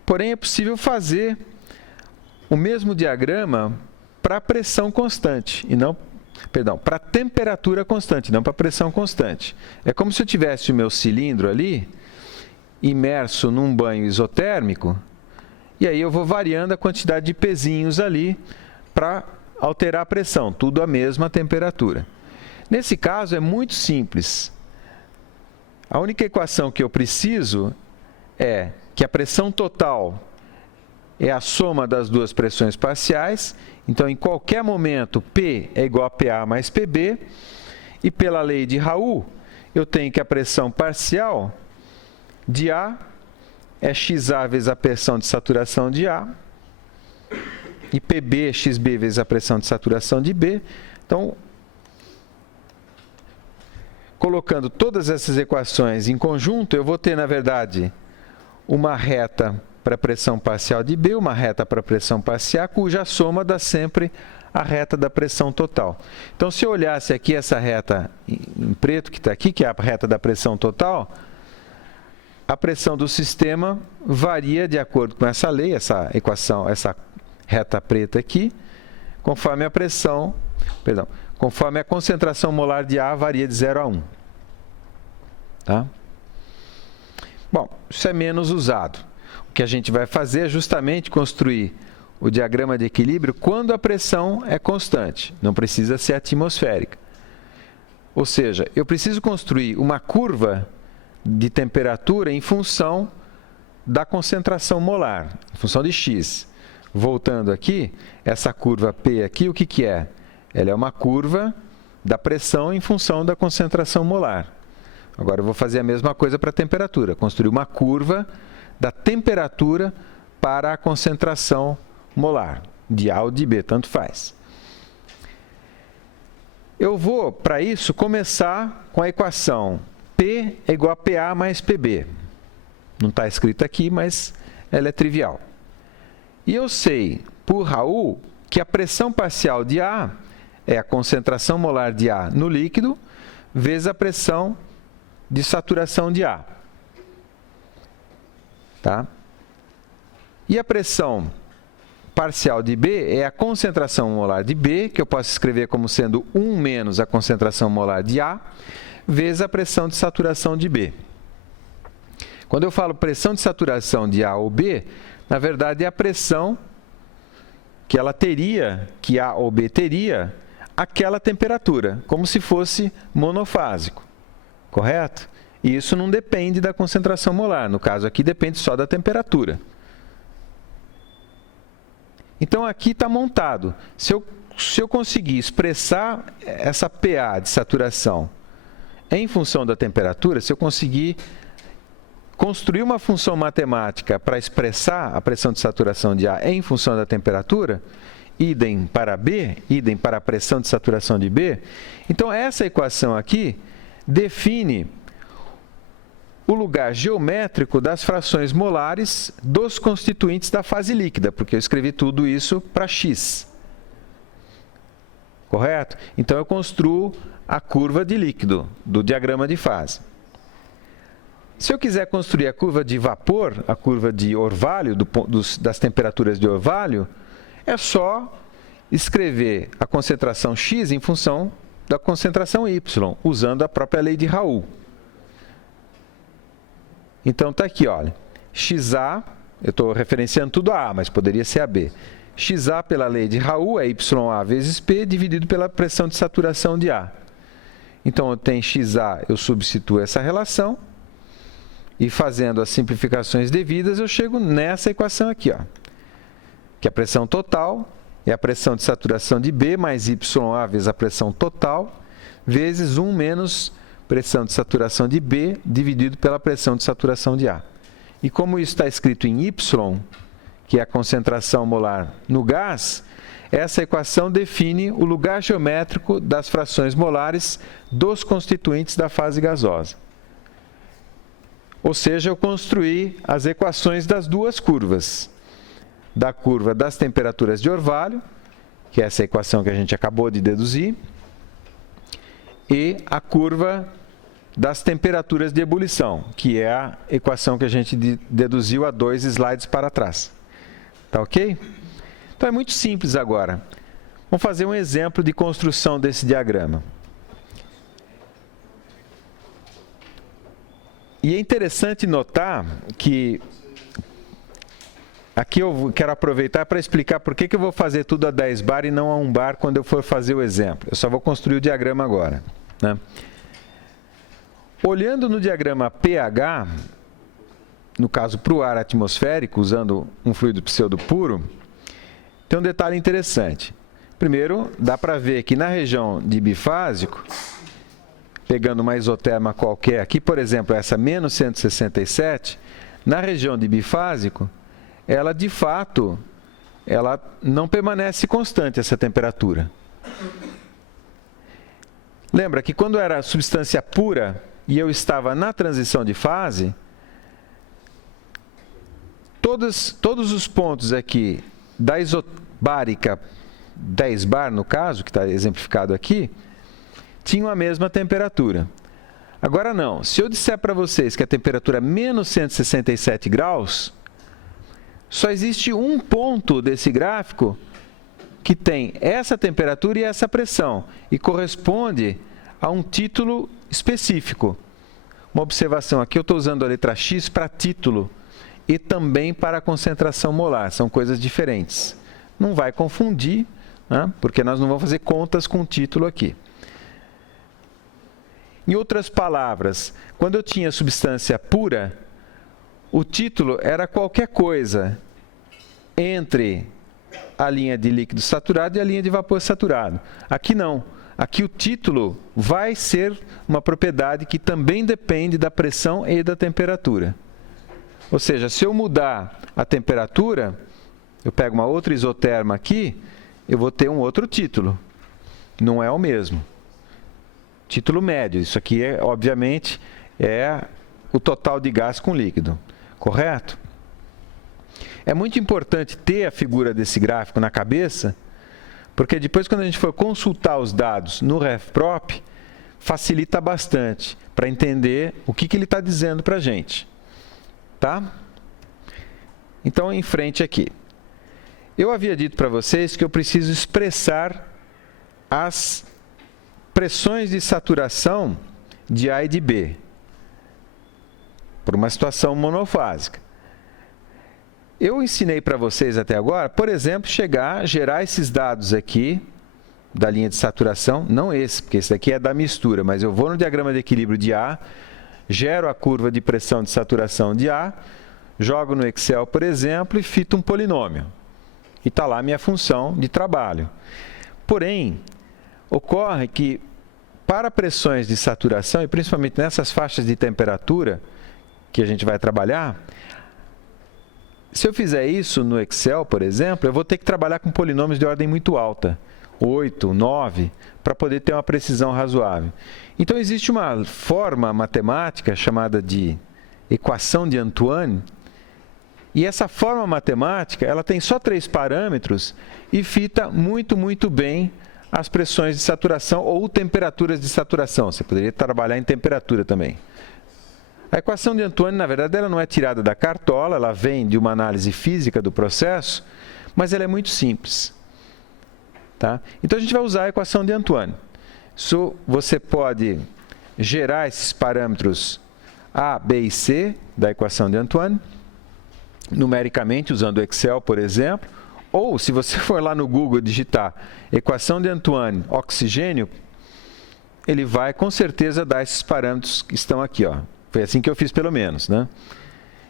Porém, é possível fazer o mesmo diagrama para pressão constante, e não, perdão, para temperatura constante, não para pressão constante. É como se eu tivesse o meu cilindro ali, imerso num banho isotérmico, e aí eu vou variando a quantidade de pezinhos ali para alterar a pressão, tudo a mesma temperatura. Nesse caso, é muito simples. A única equação que eu preciso é que a pressão total é a soma das duas pressões parciais. Então, em qualquer momento, P é igual a PA mais PB. E pela lei de Raoult, eu tenho que a pressão parcial de A é XA vezes a pressão de saturação de A. E PB é XB vezes a pressão de saturação de B. Então, colocando todas essas equações em conjunto, eu vou ter, na verdade, uma reta para a pressão parcial de B, uma reta para a pressão parcial, cuja soma dá sempre a reta da pressão total. Então, se eu olhasse aqui essa reta em preto que está aqui, que é a reta da pressão total, a pressão do sistema varia de acordo com essa lei, essa equação, essa reta preta aqui, conforme a pressão, perdão, conforme a concentração molar de A varia de 0 a 1. Tá? Bom, isso é menos usado. O que a gente vai fazer é justamente construir o diagrama de equilíbrio quando a pressão é constante, não precisa ser atmosférica. Ou seja, eu preciso construir uma curva de temperatura em função da concentração molar, em função de X. Voltando aqui, essa curva P aqui, o que que é? Ela é uma curva da pressão em função da concentração molar. Agora eu vou fazer a mesma coisa para a temperatura, construir uma curva da temperatura para a concentração molar, de A ou de B, tanto faz. Eu vou, para isso, começar com a equação P é igual a PA mais PB. Não está escrito aqui, mas ela é trivial. E eu sei, por Raoult, que a pressão parcial de A é a concentração molar de A no líquido, vezes a pressão de saturação de A. Tá? E a pressão parcial de B é a concentração molar de B, que eu posso escrever como sendo 1 menos a concentração molar de A, vezes a pressão de saturação de B. Quando eu falo pressão de saturação de A ou B, na verdade é a pressão que ela teria, que A ou B teria, aquela temperatura, como se fosse monofásico. Correto? E isso não depende da concentração molar. No caso aqui, depende só da temperatura. Então, aqui está montado. Se eu conseguir expressar essa PA de saturação em função da temperatura, se eu conseguir construir uma função matemática para expressar a pressão de saturação de A em função da temperatura, idem para B, idem para a pressão de saturação de B, então essa equação aqui define o lugar geométrico das frações molares dos constituintes da fase líquida, porque eu escrevi tudo isso para X. correto? Então, eu construo a curva de líquido do diagrama de fase. Se eu quiser construir a curva de vapor, a curva de orvalho, das temperaturas de orvalho, é só escrever a concentração X em função da concentração Y, usando a própria lei de Raoult. Então, está aqui, olha, XA, eu estou referenciando tudo a A, mas poderia ser AB. XA pela lei de Raoult é YA vezes P dividido pela pressão de saturação de A. Então, eu tenho XA, eu substituo essa relação e fazendo as simplificações devidas, eu chego nessa equação aqui, ó, que a pressão total é a pressão de saturação de B mais YA vezes a pressão total, vezes 1 menos pressão de saturação de B dividido pela pressão de saturação de A. E como isso está escrito em Y, que é a concentração molar no gás, essa equação define o lugar geométrico das frações molares dos constituintes da fase gasosa. Ou seja, eu construí as equações das duas curvas. Da curva das temperaturas de orvalho, que é essa equação que a gente acabou de deduzir, e a curva das temperaturas de ebulição, que é a equação que a gente deduziu há 2 slides para trás. Tá ok? Então é muito simples agora. Vamos fazer um exemplo de construção desse diagrama. E é interessante notar que aqui eu quero aproveitar para explicar por que eu vou fazer tudo a 10 bar e não a 1 bar quando eu for fazer o exemplo. Eu só vou construir o diagrama agora, né? Olhando no diagrama pH, no caso para o ar atmosférico, usando um fluido pseudo-puro, tem um detalhe interessante. Primeiro, dá para ver que na região de bifásico, pegando uma isoterma qualquer, aqui, por exemplo, essa menos 167, na região de bifásico, ela, de fato, ela não permanece constante, essa temperatura. Lembra que quando era substância pura e eu estava na transição de fase, todos os pontos aqui da isobárica 10 bar, no caso, que está exemplificado aqui, tinham a mesma temperatura. Agora não, se eu disser para vocês que a temperatura é menos 167 graus, só existe um ponto desse gráfico que tem essa temperatura e essa pressão, e corresponde a um título específico. Uma observação aqui, eu estou usando a letra X para título e também para concentração molar, são coisas diferentes. Não vai confundir, né? Porque nós não vamos fazer contas com o título aqui. Em outras palavras, quando eu tinha substância pura, o título era qualquer coisa entre a linha de líquido saturado e a linha de vapor saturado. Aqui não. Aqui o título vai ser uma propriedade que também depende da pressão e da temperatura. Ou seja, se eu mudar a temperatura, eu pego uma outra isoterma aqui, eu vou ter um outro título. Não é o mesmo. Título médio. Isso aqui, obviamente, é o total de gás com líquido. Correto? É muito importante ter a figura desse gráfico na cabeça, porque depois, quando a gente for consultar os dados no RefProp, facilita bastante para entender o que ele está dizendo para a gente. Tá? Então, em frente aqui. Eu havia dito para vocês que eu preciso expressar as pressões de saturação de A e de B, por uma situação monofásica. Eu ensinei para vocês até agora, por exemplo, gerar esses dados aqui, da linha de saturação, não esse, porque esse aqui é da mistura, mas eu vou no diagrama de equilíbrio de A, gero a curva de pressão de saturação de A, jogo no Excel, por exemplo, e fito um polinômio. E está lá a minha função de trabalho. Porém, ocorre que para pressões de saturação, e principalmente nessas faixas de temperatura que a gente vai trabalhar, se eu fizer isso no Excel, por exemplo, eu vou ter que trabalhar com polinômios de ordem muito alta, 8, 9, para poder ter uma precisão razoável. Então, existe uma forma matemática chamada de equação de Antoine, e essa forma matemática, ela tem só 3 parâmetros e fita muito, muito bem as pressões de saturação ou temperaturas de saturação. Você poderia trabalhar em temperatura também. A equação de Antoine, na verdade, ela não é tirada da cartola, ela vem de uma análise física do processo, mas ela é muito simples. Tá? Então, a gente vai usar a equação de Antoine. Isso você pode gerar esses parâmetros A, B e C da equação de Antoine, numericamente, usando o Excel, por exemplo, ou, se você for lá no Google digitar equação de Antoine, oxigênio, ele vai, com certeza, dar esses parâmetros que estão aqui, ó. Foi assim que eu fiz, pelo menos, né?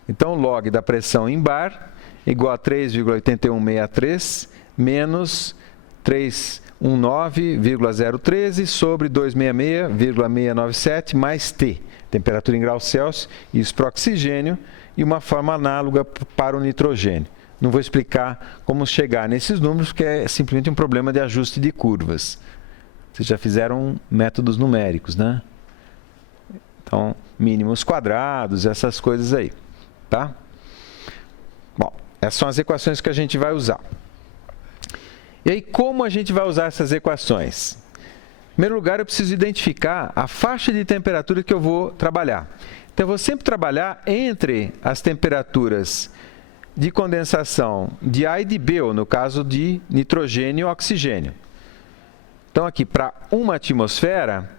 Então, log da pressão em bar igual a 3,8163 menos 319,013 sobre 266,697 mais T, temperatura em graus Celsius, isso para o oxigênio, e uma forma análoga para o nitrogênio. Não vou explicar como chegar nesses números, porque é simplesmente um problema de ajuste de curvas. Vocês já fizeram métodos numéricos, né? Então, mínimos quadrados, essas coisas aí, tá? Bom, essas são as equações que a gente vai usar. E aí, como a gente vai usar essas equações? Em primeiro lugar, eu preciso identificar a faixa de temperatura que eu vou trabalhar. Então, eu vou sempre trabalhar entre as temperaturas de condensação de A e de B, ou no caso de nitrogênio e oxigênio. Então, aqui, para uma atmosfera,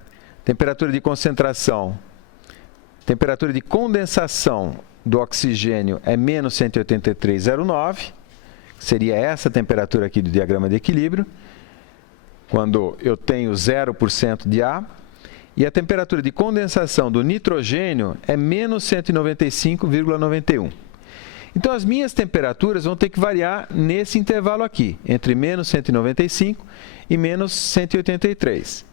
temperatura de concentração, temperatura de condensação do oxigênio é menos 183,09, seria essa temperatura aqui do diagrama de equilíbrio, quando eu tenho 0% de A, e a temperatura de condensação do nitrogênio é menos 195,91. Então, as minhas temperaturas vão ter que variar nesse intervalo aqui, entre menos 195 e menos 183.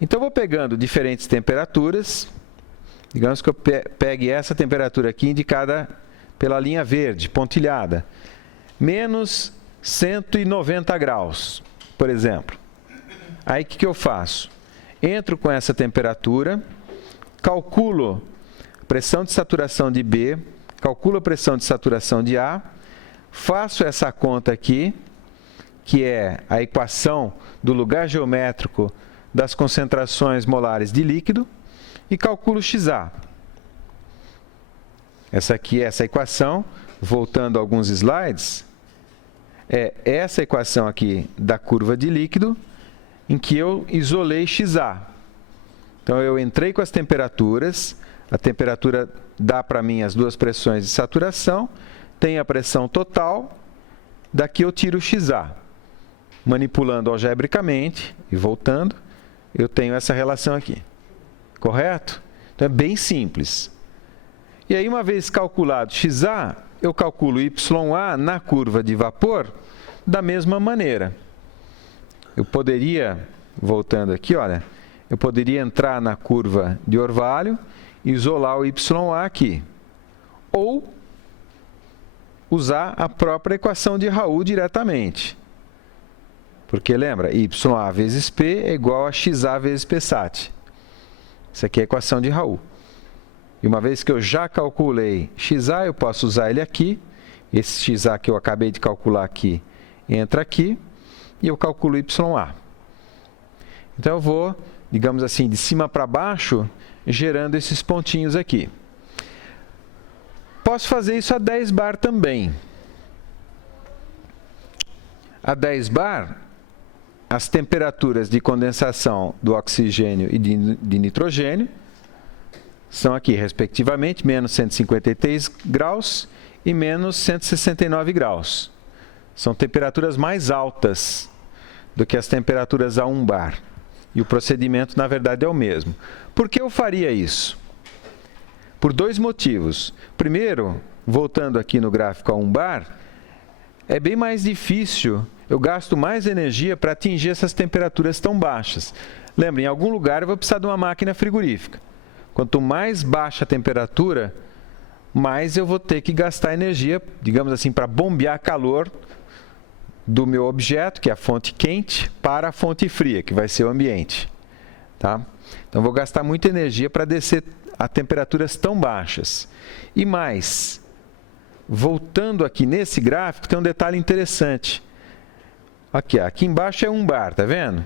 Então, eu vou pegando diferentes temperaturas. Digamos que eu pegue essa temperatura aqui indicada pela linha verde, pontilhada. Menos 190 graus, por exemplo. Aí, o que eu faço? Entro com essa temperatura, calculo a pressão de saturação de B, calculo a pressão de saturação de A, faço essa conta aqui, que é a equação do lugar geométrico das concentrações molares de líquido, e calculo XA. Essa aqui é essa equação, voltando a alguns slides, é essa equação aqui da curva de líquido, em que eu isolei XA. Então, eu entrei com as temperaturas, a temperatura dá para mim as duas pressões de saturação, tem a pressão total, daqui eu tiro o XA. Manipulando algebricamente e voltando, eu tenho essa relação aqui. Correto? Então, é bem simples. E aí, uma vez calculado XA, eu calculo YA na curva de vapor da mesma maneira. Eu poderia, voltando aqui, olha, eu poderia entrar na curva de orvalho e isolar o YA aqui. Ou usar a própria equação de Raoult diretamente. Porque lembra, YA vezes P é igual a XA vezes PSAT. Isso aqui é a equação de Raoult. E uma vez que eu já calculei XA, eu posso usar ele aqui. Esse XA que eu acabei de calcular aqui entra aqui. E eu calculo YA. Então, eu vou, digamos assim, de cima para baixo, gerando esses pontinhos aqui. Posso fazer isso a 10 bar também. A 10 bar, as temperaturas de condensação do oxigênio e de nitrogênio são aqui, respectivamente, menos 153 graus e menos 169 graus. São temperaturas mais altas do que as temperaturas a 1 bar. E o procedimento, na verdade, é o mesmo. Por que eu faria isso? Por dois motivos. Primeiro, voltando aqui no gráfico a 1 bar, é bem mais difícil, eu gasto mais energia para atingir essas temperaturas tão baixas. Lembra, em algum lugar eu vou precisar de uma máquina frigorífica. Quanto mais baixa a temperatura, mais eu vou ter que gastar energia, digamos assim, para bombear calor do meu objeto, que é a fonte quente, para a fonte fria, que vai ser o ambiente. Tá? Então, vou gastar muita energia para descer a temperaturas tão baixas. E mais, voltando aqui nesse gráfico, tem um detalhe interessante. Aqui embaixo é 1 bar, tá vendo?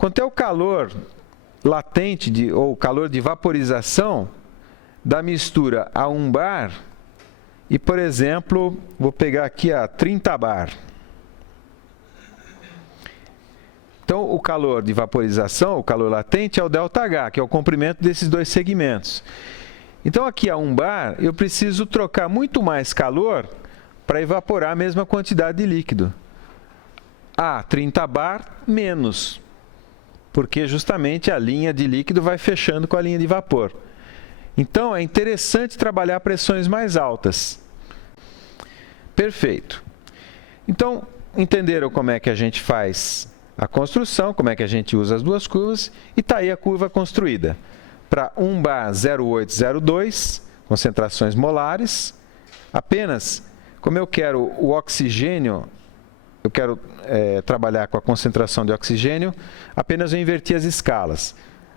quanto é o calor latente ou calor de vaporização da mistura a 1 bar e, por exemplo, vou pegar aqui a 30 bar. Então, o calor de vaporização, o calor latente, é o ΔH, que é o comprimento desses dois segmentos. Então, aqui a 1 bar, eu preciso trocar muito mais calor para evaporar a mesma quantidade de líquido. A 30 bar, menos, porque justamente a linha de líquido vai fechando com a linha de vapor. Então, é interessante trabalhar pressões mais altas. Perfeito. Então, entenderam como é que a gente faz a construção, como é que a gente usa as duas curvas, e está aí a curva construída. Para 1 bar 0,802, concentrações molares, apenas, como eu quero o oxigênio, eu quero trabalhar com a concentração de oxigênio, apenas eu inverti as escalas.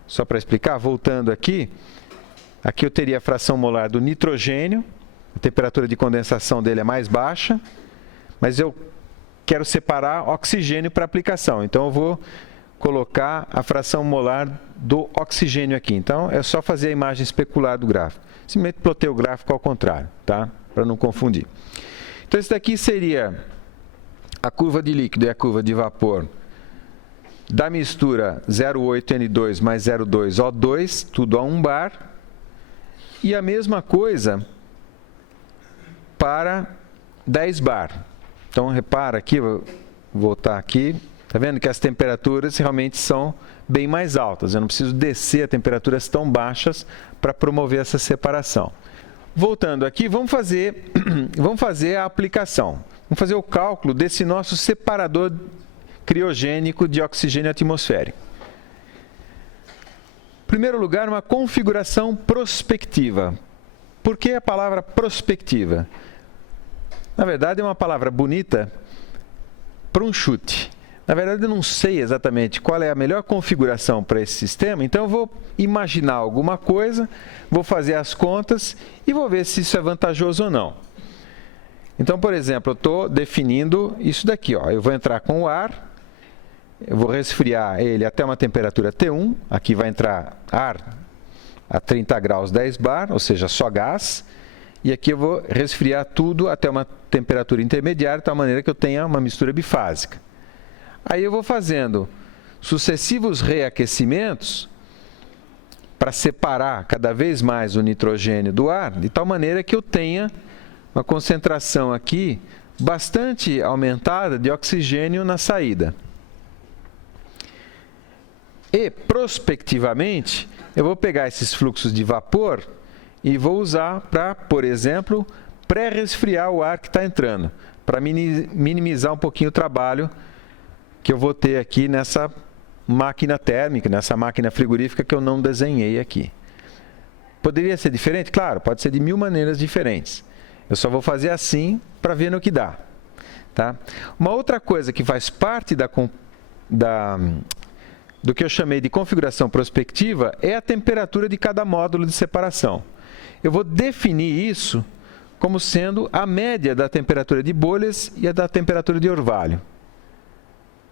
Só para explicar, voltando aqui, aqui eu teria a fração molar do nitrogênio, a temperatura de condensação dele é mais baixa, mas eu quero separar oxigênio para aplicação. Então, eu vou colocar a fração molar do oxigênio aqui. Então, é só fazer a imagem especular do gráfico. Simplesmente plotei o gráfico ao contrário, tá? Para não confundir. Então, esse daqui seria a curva de líquido e a curva de vapor da mistura 0,8N2 mais 0,2O2, tudo a 1 bar. E a mesma coisa para 10 bar. Então, repara aqui, vou voltar aqui, está vendo que as temperaturas realmente são bem mais altas. Eu não preciso descer a temperaturas tão baixas para promover essa separação. Voltando aqui, vamos fazer a aplicação. Vamos fazer o cálculo desse nosso separador criogênico de oxigênio atmosférico. Em primeiro lugar, uma configuração prospectiva. Por que a palavra prospectiva? Na verdade, é uma palavra bonita para um chute. Na verdade, eu não sei exatamente qual é a melhor configuração para esse sistema, então eu vou imaginar alguma coisa, vou fazer as contas e vou ver se isso é vantajoso ou não. Então, por exemplo, eu estou definindo isso daqui. Ó. Eu vou entrar com o ar, eu vou resfriar ele até uma temperatura T1, aqui vai entrar ar a 30 graus 10 bar, ou seja, só gás. E aqui eu vou resfriar tudo até uma temperatura intermediária, de tal maneira que eu tenha uma mistura bifásica. Aí eu vou fazendo sucessivos reaquecimentos para separar cada vez mais o nitrogênio do ar, de tal maneira que eu tenha uma concentração aqui bastante aumentada de oxigênio na saída. E, prospectivamente, eu vou pegar esses fluxos de vapor e vou usar para, por exemplo, pré-resfriar o ar que está entrando, para minimizar um pouquinho o trabalho que eu vou ter aqui nessa máquina térmica, nessa máquina frigorífica que eu não desenhei aqui. Poderia ser diferente? Claro, pode ser de 1000 maneiras diferentes. Eu só vou fazer assim para ver no que dá. Tá? Uma outra coisa que faz parte do que eu chamei de configuração prospectiva é a temperatura de cada módulo de separação. Eu vou definir isso como sendo a média da temperatura de bolhas e a da temperatura de orvalho.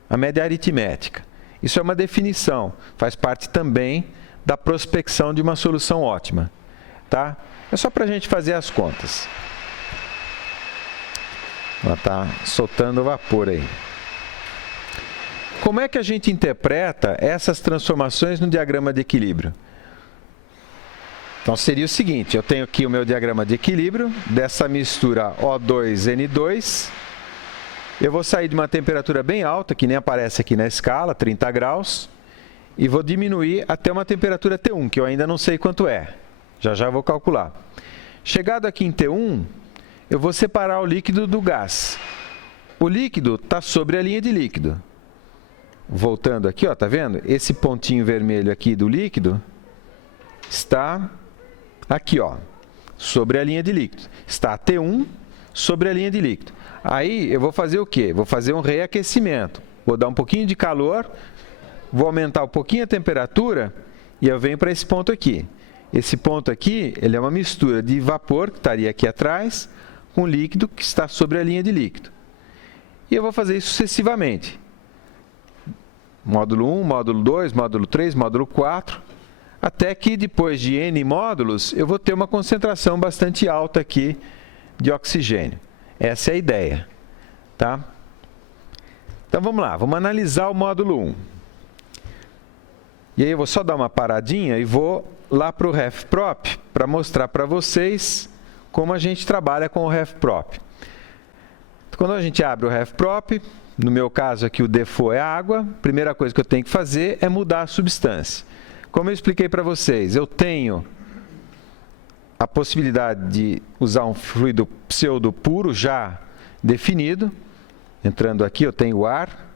A média aritmética. Isso é uma definição, faz parte também da prospecção de uma solução ótima. Tá? É só para a gente fazer as contas. Ela está soltando vapor aí. Como é que a gente interpreta essas transformações no diagrama de equilíbrio? Então, seria o seguinte, eu tenho aqui o meu diagrama de equilíbrio, dessa mistura O2N2, eu vou sair de uma temperatura bem alta, que nem aparece aqui na escala, 30 graus, e vou diminuir até uma temperatura T1, que eu ainda não sei quanto é. Já vou calcular. Chegado aqui em T1, eu vou separar o líquido do gás. O líquido está sobre a linha de líquido. Voltando aqui, ó, tá vendo? Esse pontinho vermelho aqui do líquido está aqui, ó, sobre a linha de líquido. Está a T1 sobre a linha de líquido. Aí eu vou fazer o quê? Vou fazer um reaquecimento. Vou dar um pouquinho de calor, vou aumentar um pouquinho a temperatura e eu venho para esse ponto aqui. Esse ponto aqui, ele é uma mistura de vapor, que estaria aqui atrás, com líquido que está sobre a linha de líquido. E eu vou fazer isso sucessivamente. Módulo 1, módulo 2, módulo 3, módulo 4, até que depois de N módulos, eu vou ter uma concentração bastante alta aqui de oxigênio. Essa é a ideia, tá? Então, vamos lá, vamos analisar o módulo 1. E aí eu vou só dar uma paradinha e vou lá para o RefProp para mostrar para vocês como a gente trabalha com o RefProp. Quando a gente abre o RefProp, no meu caso aqui o default é água, a primeira coisa que eu tenho que fazer é mudar a substância. Como eu expliquei para vocês, eu tenho a possibilidade de usar um fluido pseudo puro já definido. Entrando aqui, eu tenho o ar,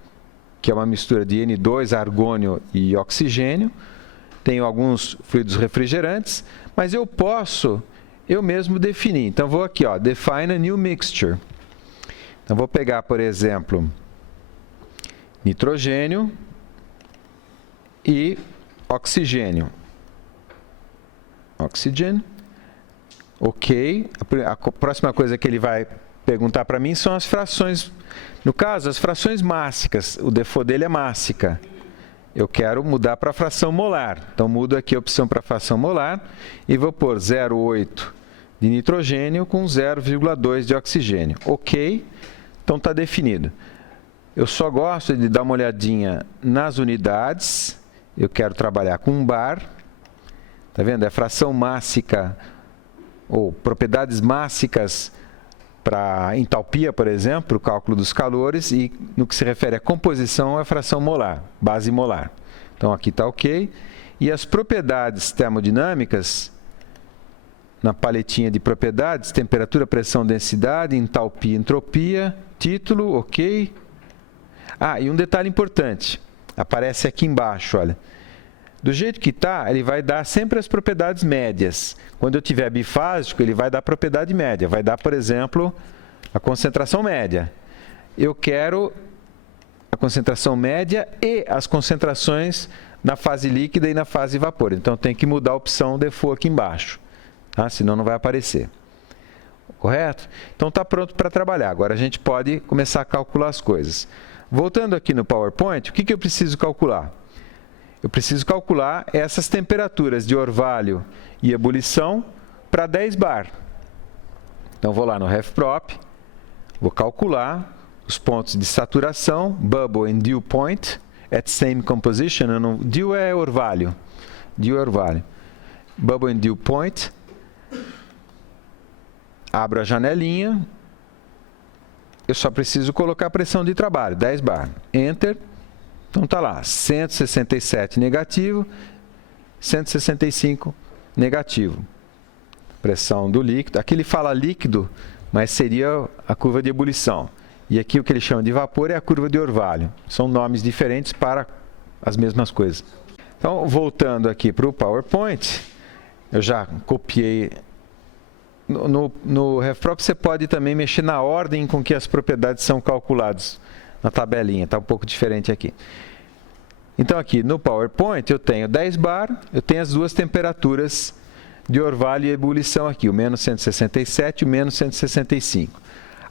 que é uma mistura de N2, argônio e oxigênio. Tenho alguns fluidos refrigerantes, mas eu posso eu mesmo definir. Então, vou aqui, ó, define a new mixture. Então, vou pegar, por exemplo, nitrogênio e oxigênio. Oxygen. Ok. A próxima coisa que ele vai perguntar para mim são as frações. No caso, as frações mássicas. O default dele é mássica. Eu quero mudar para a fração molar. Então, mudo aqui a opção para fração molar e vou pôr 0,8 de nitrogênio com 0,2 de oxigênio. Ok. Então, está definido. Eu só gosto de dar uma olhadinha nas unidades. Eu quero trabalhar com um bar. Está vendo? É fração mássica ou propriedades mássicas para entalpia, por exemplo, o cálculo dos calores, e no que se refere à composição, é a fração molar, base molar. Então, aqui está ok. E as propriedades termodinâmicas, na paletinha de propriedades, temperatura, pressão, densidade, entalpia, entropia, título, ok. Ah, e um detalhe importante, aparece aqui embaixo, olha. Do jeito que está, ele vai dar sempre as propriedades médias. Quando eu tiver bifásico, ele vai dar a propriedade média. Vai dar, por exemplo, a concentração média. Eu quero a concentração média e as concentrações na fase líquida e na fase vapor. Então, tem que mudar a opção default aqui embaixo, tá? Senão não vai aparecer. Correto? Então, está pronto para trabalhar. Agora, a gente pode começar a calcular as coisas. Voltando aqui no PowerPoint, o que eu preciso calcular? Eu preciso calcular essas temperaturas de orvalho e ebulição para 10 bar. Então, vou lá no RefProp, vou calcular os pontos de saturação, bubble and dew point, at same composition. Dew é orvalho. Dew é orvalho. Bubble and dew point. Abro a janelinha. Eu só preciso colocar a pressão de trabalho, 10 bar. Enter. Então, está lá, 167 negativo, 165 negativo. Pressão do líquido. Aqui ele fala líquido, mas seria a curva de ebulição. E aqui o que ele chama de vapor é a curva de orvalho. São nomes diferentes para as mesmas coisas. Então, voltando aqui para o PowerPoint, eu já copiei. No RefProp você pode também mexer na ordem com que as propriedades são calculadas. Na tabelinha, está um pouco diferente aqui. Então, aqui no PowerPoint, eu tenho 10 bar, eu tenho as duas temperaturas de orvalho e ebulição aqui, o menos 167 e o menos 165.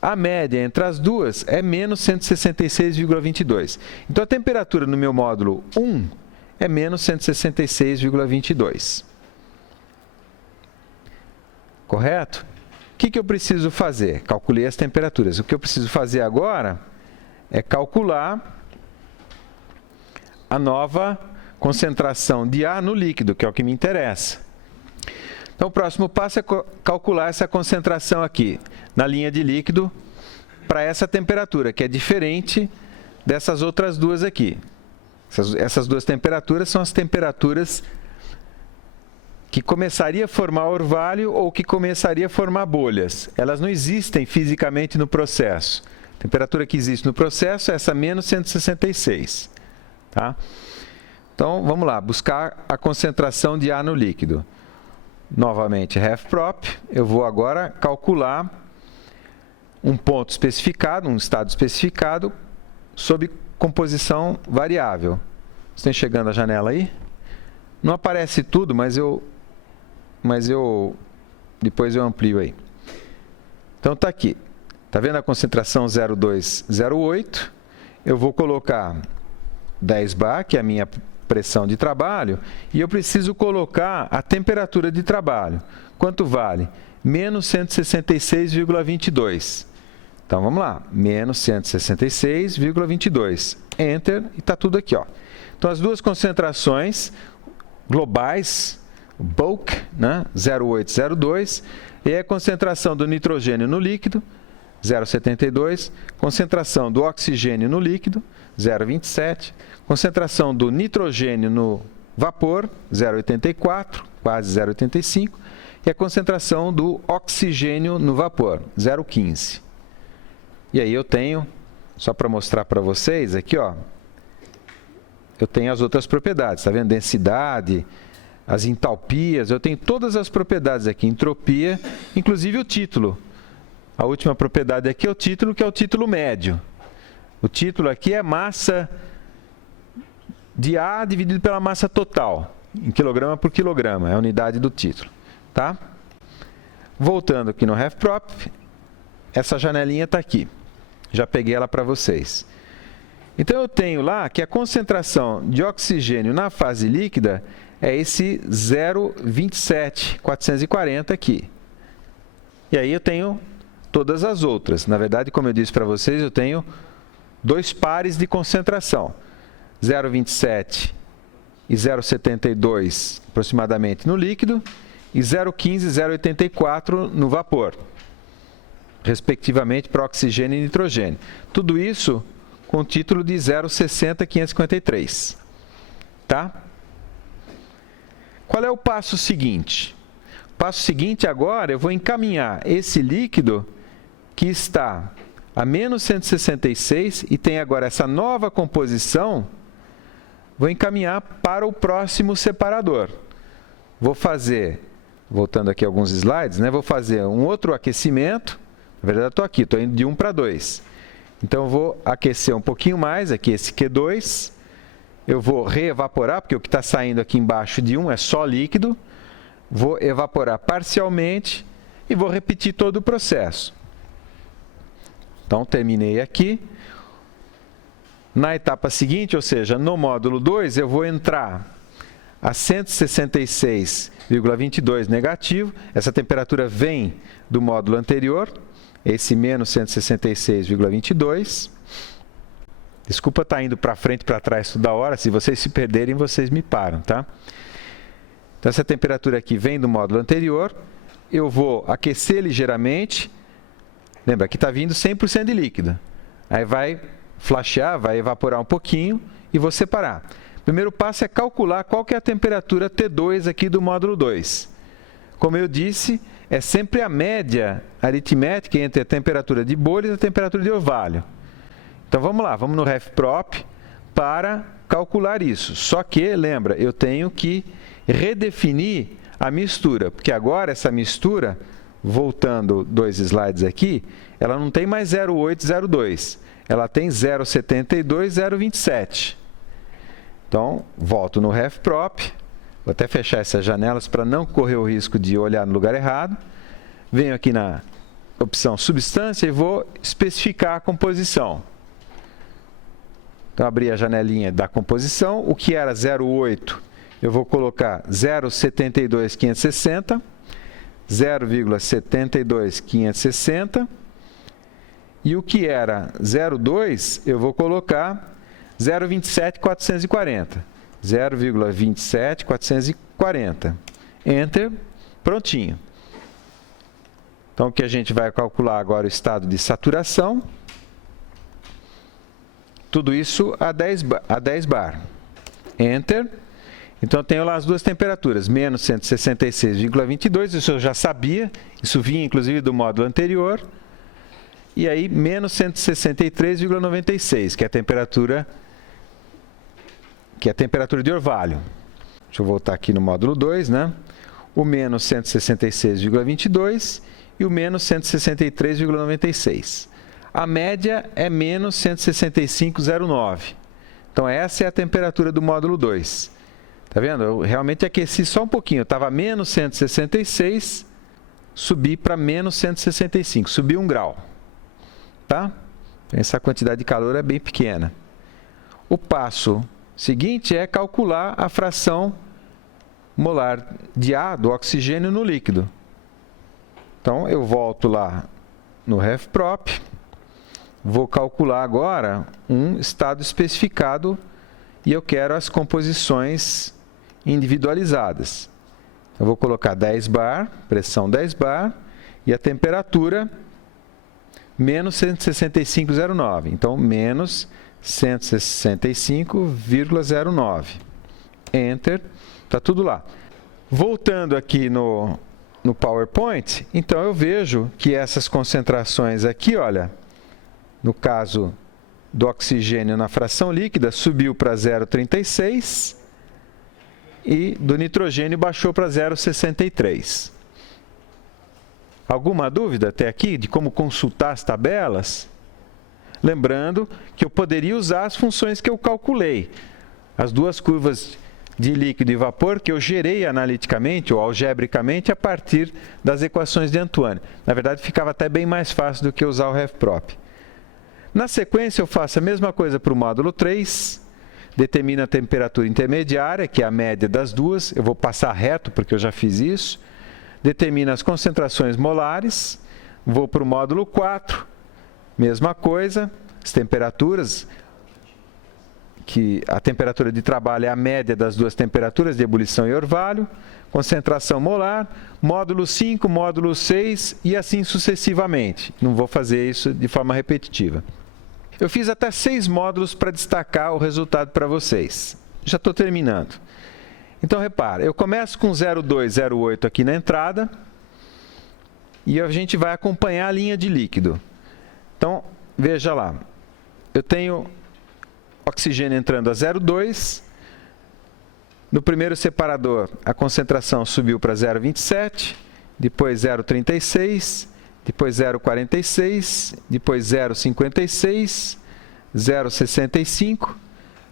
A média entre as duas é menos 166,22. Então, a temperatura no meu módulo 1 é menos 166,22. Correto? O que eu preciso fazer? Calculei as temperaturas. O que eu preciso fazer agora é calcular a nova concentração de ar no líquido, que é o que me interessa. Então, o próximo passo é calcular essa concentração aqui, na linha de líquido, para essa temperatura, que é diferente dessas outras duas aqui. Essas duas temperaturas são as temperaturas que começaria a formar orvalho ou que começaria a formar bolhas. Elas não existem fisicamente no processo. A temperatura que existe no processo é essa menos 166. Tá? Então, vamos lá, buscar a concentração de ar no líquido. Novamente, RefProp, eu vou agora calcular um ponto especificado, um estado especificado, sob composição variável. Estão enxergando a janela aí? Não aparece tudo, mas depois eu amplio aí. Então, está aqui. Está vendo a concentração 0,208? Eu vou colocar 10 bar, que é a minha pressão de trabalho, e eu preciso colocar a temperatura de trabalho. Quanto vale? Menos 166,22. Então, vamos lá. Menos 166,22. Enter, e está tudo aqui, ó. Então, as duas concentrações globais, bulk, né? 0,802, e a concentração do nitrogênio no líquido, 0,72, concentração do oxigênio no líquido, 0,27, concentração do nitrogênio no vapor, 0,84, quase 0,85, e a concentração do oxigênio no vapor, 0,15. E aí eu tenho, só para mostrar para vocês aqui, ó, eu tenho as outras propriedades, tá vendo? Densidade, as entalpias, eu tenho todas as propriedades aqui, entropia, inclusive o título. A última propriedade aqui é o título, que é o título médio. O título aqui é massa de A dividido pela massa total, em quilograma por quilograma, é a unidade do título. Tá? Voltando aqui no RefProp, essa janelinha está aqui. Já peguei ela para vocês. Então, eu tenho lá que a concentração de oxigênio na fase líquida é esse 0,27440 aqui. E aí eu tenho todas as outras. Na verdade, como eu disse para vocês, eu tenho dois pares de concentração. 0,27 e 0,72 aproximadamente no líquido e 0,15 e 0,84 no vapor, respectivamente para oxigênio e nitrogênio. Tudo isso com o título de 0,60553. Tá? Qual é o passo seguinte? O passo seguinte agora, eu vou encaminhar esse líquido que está a menos 166 e tem agora essa nova composição, vou encaminhar para o próximo separador. Vou fazer, voltando aqui alguns slides, né? Vou fazer um outro aquecimento. Na verdade, eu estou aqui, estou indo de 1 para 2. Então, eu vou aquecer um pouquinho mais, aqui esse Q2. Eu vou reevaporar, porque o que está saindo aqui embaixo de 1 é só líquido. Vou evaporar parcialmente e vou repetir todo o processo. Então, terminei aqui. Na etapa seguinte, ou seja, no módulo 2, eu vou entrar a 166,22 negativo. Essa temperatura vem do módulo anterior, esse menos 166,22. Desculpa estar indo para frente e para trás toda hora. Se vocês se perderem, vocês me param, tá? Então, essa temperatura aqui vem do módulo anterior. Eu vou aquecer ligeiramente. Lembra, aqui está vindo 100% de líquido. Aí vai flashear, vai evaporar um pouquinho e vou separar. O primeiro passo é calcular qual que é a temperatura T2 aqui do módulo 2. Como eu disse, é sempre a média aritmética entre a temperatura de bolha e a temperatura de orvalho. Então, vamos lá, vamos no RefProp para calcular isso. Só que, lembra, eu tenho que redefinir a mistura, porque agora essa mistura, voltando 2 slides aqui, ela não tem mais 0,802, ela tem 0,72, 0,27. Então, volto no RefProp, vou até fechar essas janelas para não correr o risco de olhar no lugar errado. Venho aqui na opção substância e vou especificar a composição. Então, abri a janelinha da composição, o que era 0,8, eu vou colocar 0,72560, 0,72560, e o que era 0,2, eu vou colocar 0,27440. 0,27440. Enter, prontinho. Então, o que a gente vai calcular agora é o estado de saturação. Tudo isso a 10 bar. Enter. Então, eu tenho lá as duas temperaturas, menos 166,22, isso eu já sabia, isso vinha inclusive do módulo anterior. E aí, menos 163,96, que é a temperatura de orvalho. Deixa eu voltar aqui no módulo 2, né? O menos 166,22 e o menos 163,96. A média é menos 165,09. Então, essa é a temperatura do módulo 2. Tá vendo? Eu realmente aqueci só um pouquinho. Eu estava menos 166, subi para menos 165, subi 1 grau. Tá? Essa quantidade de calor é bem pequena. O passo seguinte é calcular a fração molar de A do oxigênio no líquido. Então, eu volto lá no RefProp, vou calcular agora um estado especificado e eu quero as composições individualizadas. Eu vou colocar 10 bar, pressão 10 bar, e a temperatura menos 165,09. Então, menos 165,09. Enter, está tudo lá. Voltando aqui no PowerPoint, então eu vejo que essas concentrações aqui, olha, no caso do oxigênio na fração líquida, subiu para 0,36 e do nitrogênio baixou para 0,63. Alguma dúvida até aqui de como consultar as tabelas? Lembrando que eu poderia usar as funções que eu calculei. As duas curvas de líquido e vapor que eu gerei analiticamente ou algebricamente a partir das equações de Antoine. Na verdade, ficava até bem mais fácil do que usar o RefProp. Na sequência, eu faço a mesma coisa para o módulo 3, determino a temperatura intermediária, que é a média das duas, eu vou passar reto porque eu já fiz isso, determino as concentrações molares, vou para o módulo 4, mesma coisa, as temperaturas, que a temperatura de trabalho é a média das duas temperaturas de ebulição e orvalho, concentração molar, módulo 5, módulo 6 e assim sucessivamente. Não vou fazer isso de forma repetitiva. Eu fiz até 6 módulos para destacar o resultado para vocês. Já estou terminando. Então, repara, eu começo com 0,208 aqui na entrada e a gente vai acompanhar a linha de líquido. Então, veja lá, eu tenho oxigênio entrando a 0,2. No primeiro separador, a concentração subiu para 0,27, depois 0,36, depois 0,46, depois 0,56, 0,65,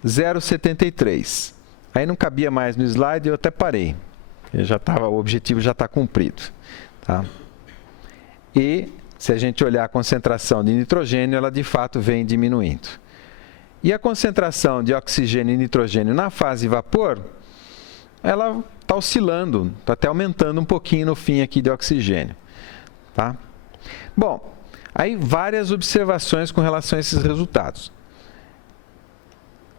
0,73. Aí não cabia mais no slide, eu até parei. O objetivo já está cumprido. Tá? E, se a gente olhar a concentração de nitrogênio, ela de fato vem diminuindo. E a concentração de oxigênio e nitrogênio na fase vapor, ela está oscilando, está até aumentando um pouquinho no fim aqui de oxigênio. Tá? Bom, aí várias observações com relação a esses resultados.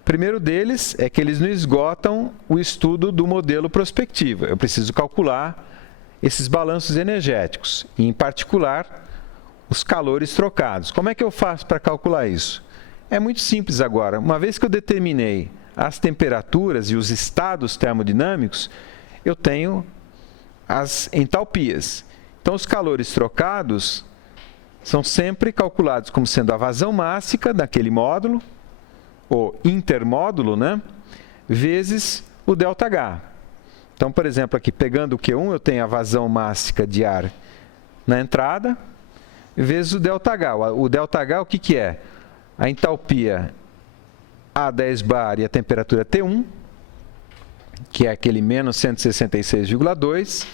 O primeiro deles é que eles não esgotam o estudo do modelo prospectivo. Eu preciso calcular esses balanços energéticos, e, em particular, os calores trocados. Como é que eu faço para calcular isso? É muito simples agora. Uma vez que eu determinei as temperaturas e os estados termodinâmicos, eu tenho as entalpias. Então, os calores trocados são sempre calculados como sendo a vazão mássica daquele módulo, o intermódulo, né, vezes o ΔH. Então, por exemplo, aqui pegando o Q1, eu tenho a vazão mássica de ar na entrada, vezes o ΔH. O ΔH, o que que é? A entalpia A10 bar e a temperatura T1, que é aquele menos 166,2,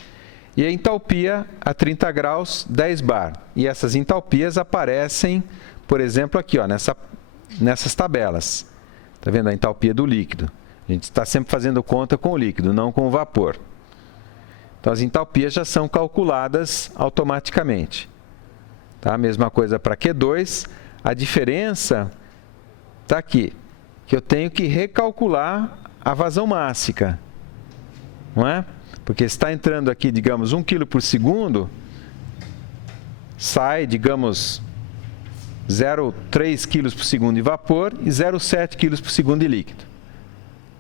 e a entalpia a 30 graus 10 bar. E essas entalpias aparecem, por exemplo, aqui, ó, nessas tabelas. Está vendo a entalpia do líquido? A gente está sempre fazendo conta com o líquido, não com o vapor. Então, as entalpias já são calculadas automaticamente. Tá? Mesma coisa para Q2. A diferença está aqui, que eu tenho que recalcular a vazão mássica. Não é? Porque está entrando aqui, digamos, 1 kg por segundo, sai, digamos, 0,3 kg por segundo de vapor e 0,7 kg por segundo de líquido.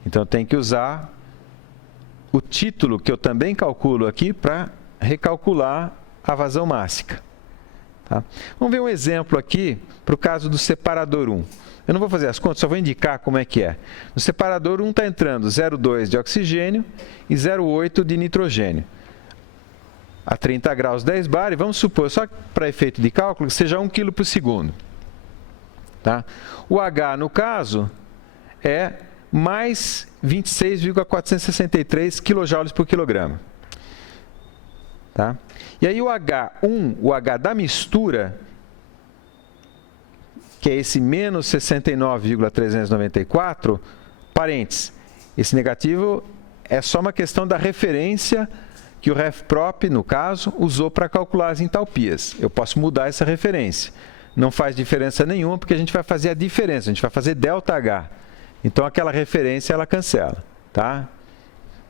Então, eu tenho que usar o título, que eu também calculo aqui, para recalcular a vazão mássica. Tá? Vamos ver um exemplo aqui para o caso do separador 1. Eu não vou fazer as contas, só vou indicar como é que é. No separador 1 está entrando 0,2 de oxigênio e 0,8 de nitrogênio. A 30 graus 10 bar, e vamos supor, só para efeito de cálculo, que seja 1 kg por segundo. Tá? O H, no caso, é mais 26,463 kJ por quilograma. Tá? E aí o H1, o H da mistura, que é esse menos 69,394, parênteses. Esse negativo é só uma questão da referência que o RefProp, no caso, usou para calcular as entalpias. Eu posso mudar essa referência. Não faz diferença nenhuma, porque a gente vai fazer a diferença, a gente vai fazer ΔH. Então, aquela referência, ela cancela, tá?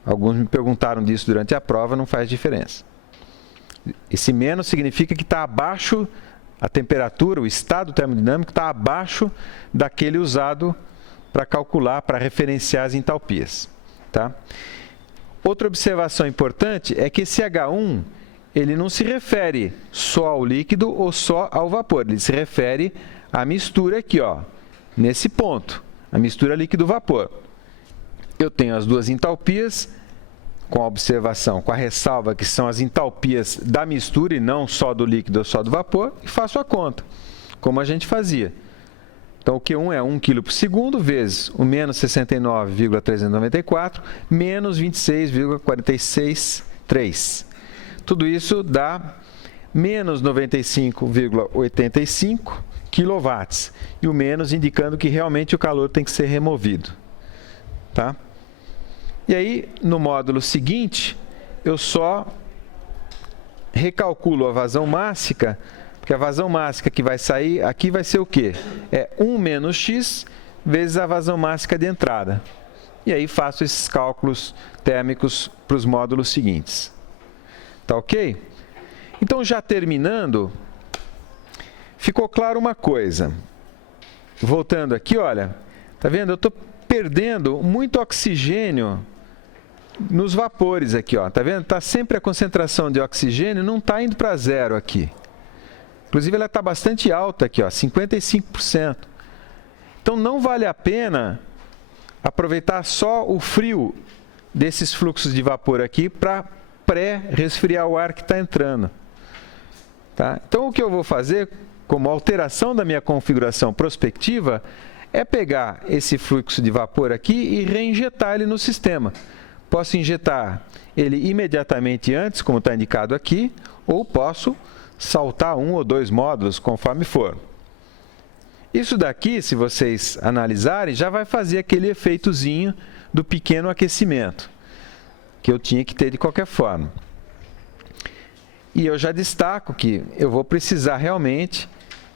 Alguns me perguntaram disso durante a prova, não faz diferença. Esse menos significa que está abaixo, a temperatura, o estado termodinâmico está abaixo daquele usado para calcular, para referenciar as entalpias, tá? Outra observação importante é que esse H1, ele não se refere só ao líquido ou só ao vapor, ele se refere à mistura aqui, ó, nesse ponto, a mistura líquido-vapor. Eu tenho as duas entalpias, com a observação, com a ressalva que são as entalpias da mistura e não só do líquido ou só do vapor, e faço a conta, como a gente fazia. Então, o Q1 é 1 kg por segundo vezes o menos 69,394 menos 26,463. Tudo isso dá menos 95,85 kW. E o menos indicando que realmente o calor tem que ser removido. Tá? E aí, no módulo seguinte, eu só recalculo a vazão mássica, porque a vazão mássica que vai sair aqui vai ser o quê? É 1 menos x vezes a vazão mássica de entrada. E aí faço esses cálculos térmicos para os módulos seguintes. Tá ok? Então, já terminando, ficou claro uma coisa. Voltando aqui, olha, tá vendo? Eu estou perdendo muito oxigênio nos vapores aqui, ó. Tá vendo? Tá sempre a concentração de oxigênio, não está indo para zero aqui. Inclusive, ela está bastante alta aqui, ó, 55%. Então, não vale a pena aproveitar só o frio desses fluxos de vapor aqui para pré-resfriar o ar que está entrando. Tá? Então, o que eu vou fazer, como alteração da minha configuração prospectiva, é pegar esse fluxo de vapor aqui e reinjetar ele no sistema. Posso injetar ele imediatamente antes, como está indicado aqui, ou posso saltar 1 ou 2 módulos, conforme for. Isso daqui, se vocês analisarem, já vai fazer aquele efeitozinho do pequeno aquecimento, que eu tinha que ter de qualquer forma. E eu já destaco que eu vou precisar realmente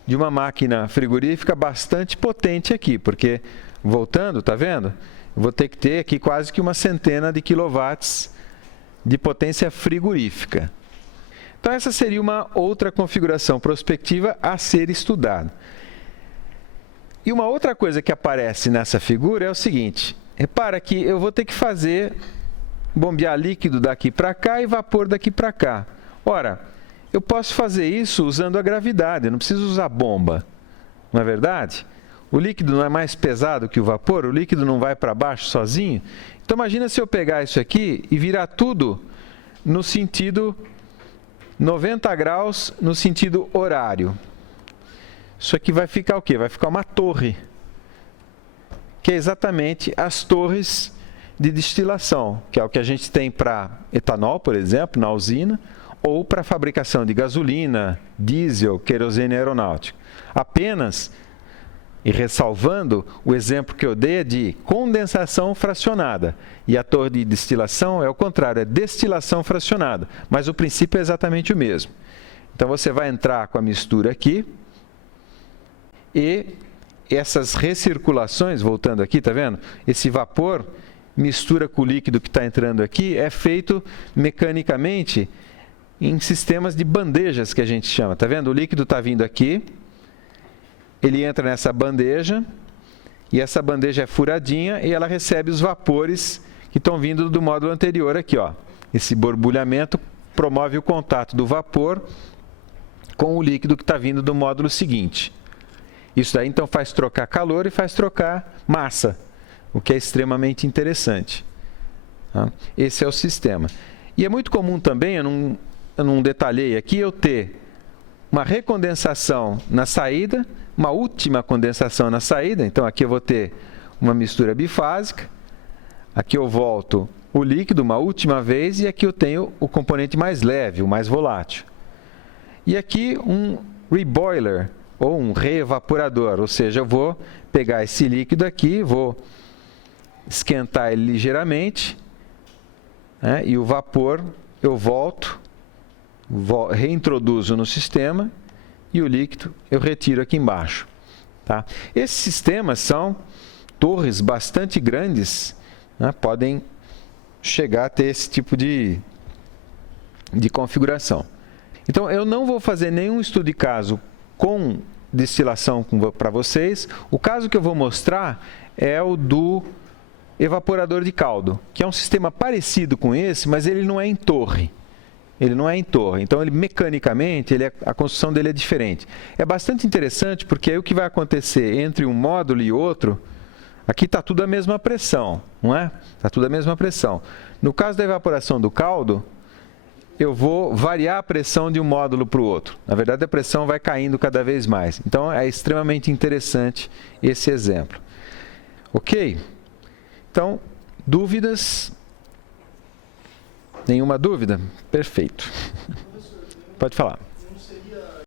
de uma máquina frigorífica bastante potente aqui, porque, voltando, tá vendo? Eu vou ter que ter aqui quase que uma centena de quilowatts de potência frigorífica. Então, essa seria uma outra configuração prospectiva a ser estudada. E uma outra coisa que aparece nessa figura é o seguinte, repara que eu vou ter que bombear líquido daqui para cá e vapor daqui para cá. Ora, eu posso fazer isso usando a gravidade, eu não preciso usar bomba, não é verdade? O líquido não é mais pesado que o vapor, o líquido não vai para baixo sozinho. Então, imagina se eu pegar isso aqui e virar tudo no sentido 90 graus, no sentido horário. Isso aqui vai ficar o quê? Vai ficar uma torre, que é exatamente as torres de destilação, que é o que a gente tem para etanol, por exemplo, na usina, ou para a fabricação de gasolina, diesel, querosene aeronáutico. Apenas, e ressalvando, o exemplo que eu dei é de condensação fracionada. E a torre de destilação é o contrário, é destilação fracionada. Mas o princípio é exatamente o mesmo. Então, você vai entrar com a mistura aqui, e essas recirculações, voltando aqui, tá vendo? Esse vapor mistura com o líquido que está entrando aqui, é feito mecanicamente em sistemas de bandejas, que a gente chama. Tá vendo? O líquido está vindo aqui, ele entra nessa bandeja, e essa bandeja é furadinha, e ela recebe os vapores que estão vindo do módulo anterior aqui, ó. Esse borbulhamento promove o contato do vapor com o líquido que está vindo do módulo seguinte. Isso daí, então, faz trocar calor e faz trocar massa, o que é extremamente interessante. Tá? Esse é o sistema. E é muito comum também, eu não detalhei aqui, eu ter uma recondensação na saída, uma última condensação na saída. Então, aqui eu vou ter uma mistura bifásica, aqui eu volto o líquido uma última vez e aqui eu tenho o componente mais leve, o mais volátil. E aqui um reboiler, ou um reevaporador, ou seja, eu vou pegar esse líquido aqui, vou esquentar ele ligeiramente, né, e o vapor eu reintroduzo no sistema e o líquido eu retiro aqui embaixo. Tá? Esses sistemas são torres bastante grandes, né, podem chegar a ter esse tipo de configuração. Então, eu não vou fazer nenhum estudo de caso com destilação para vocês. O caso que eu vou mostrar é o do evaporador de caldo, que é um sistema parecido com esse, mas ele não é em torre. Ele não é em torre. Então, mecanicamente, a construção dele é diferente. É bastante interessante porque aí o que vai acontecer entre um módulo e outro, aqui está tudo a mesma pressão, não é? Está tudo a mesma pressão. No caso da evaporação do caldo, eu vou variar a pressão de um módulo para o outro. Na verdade, a pressão vai caindo cada vez mais. Então, é extremamente interessante esse exemplo. Ok? Então, dúvidas? Nenhuma dúvida? Perfeito. Pode falar.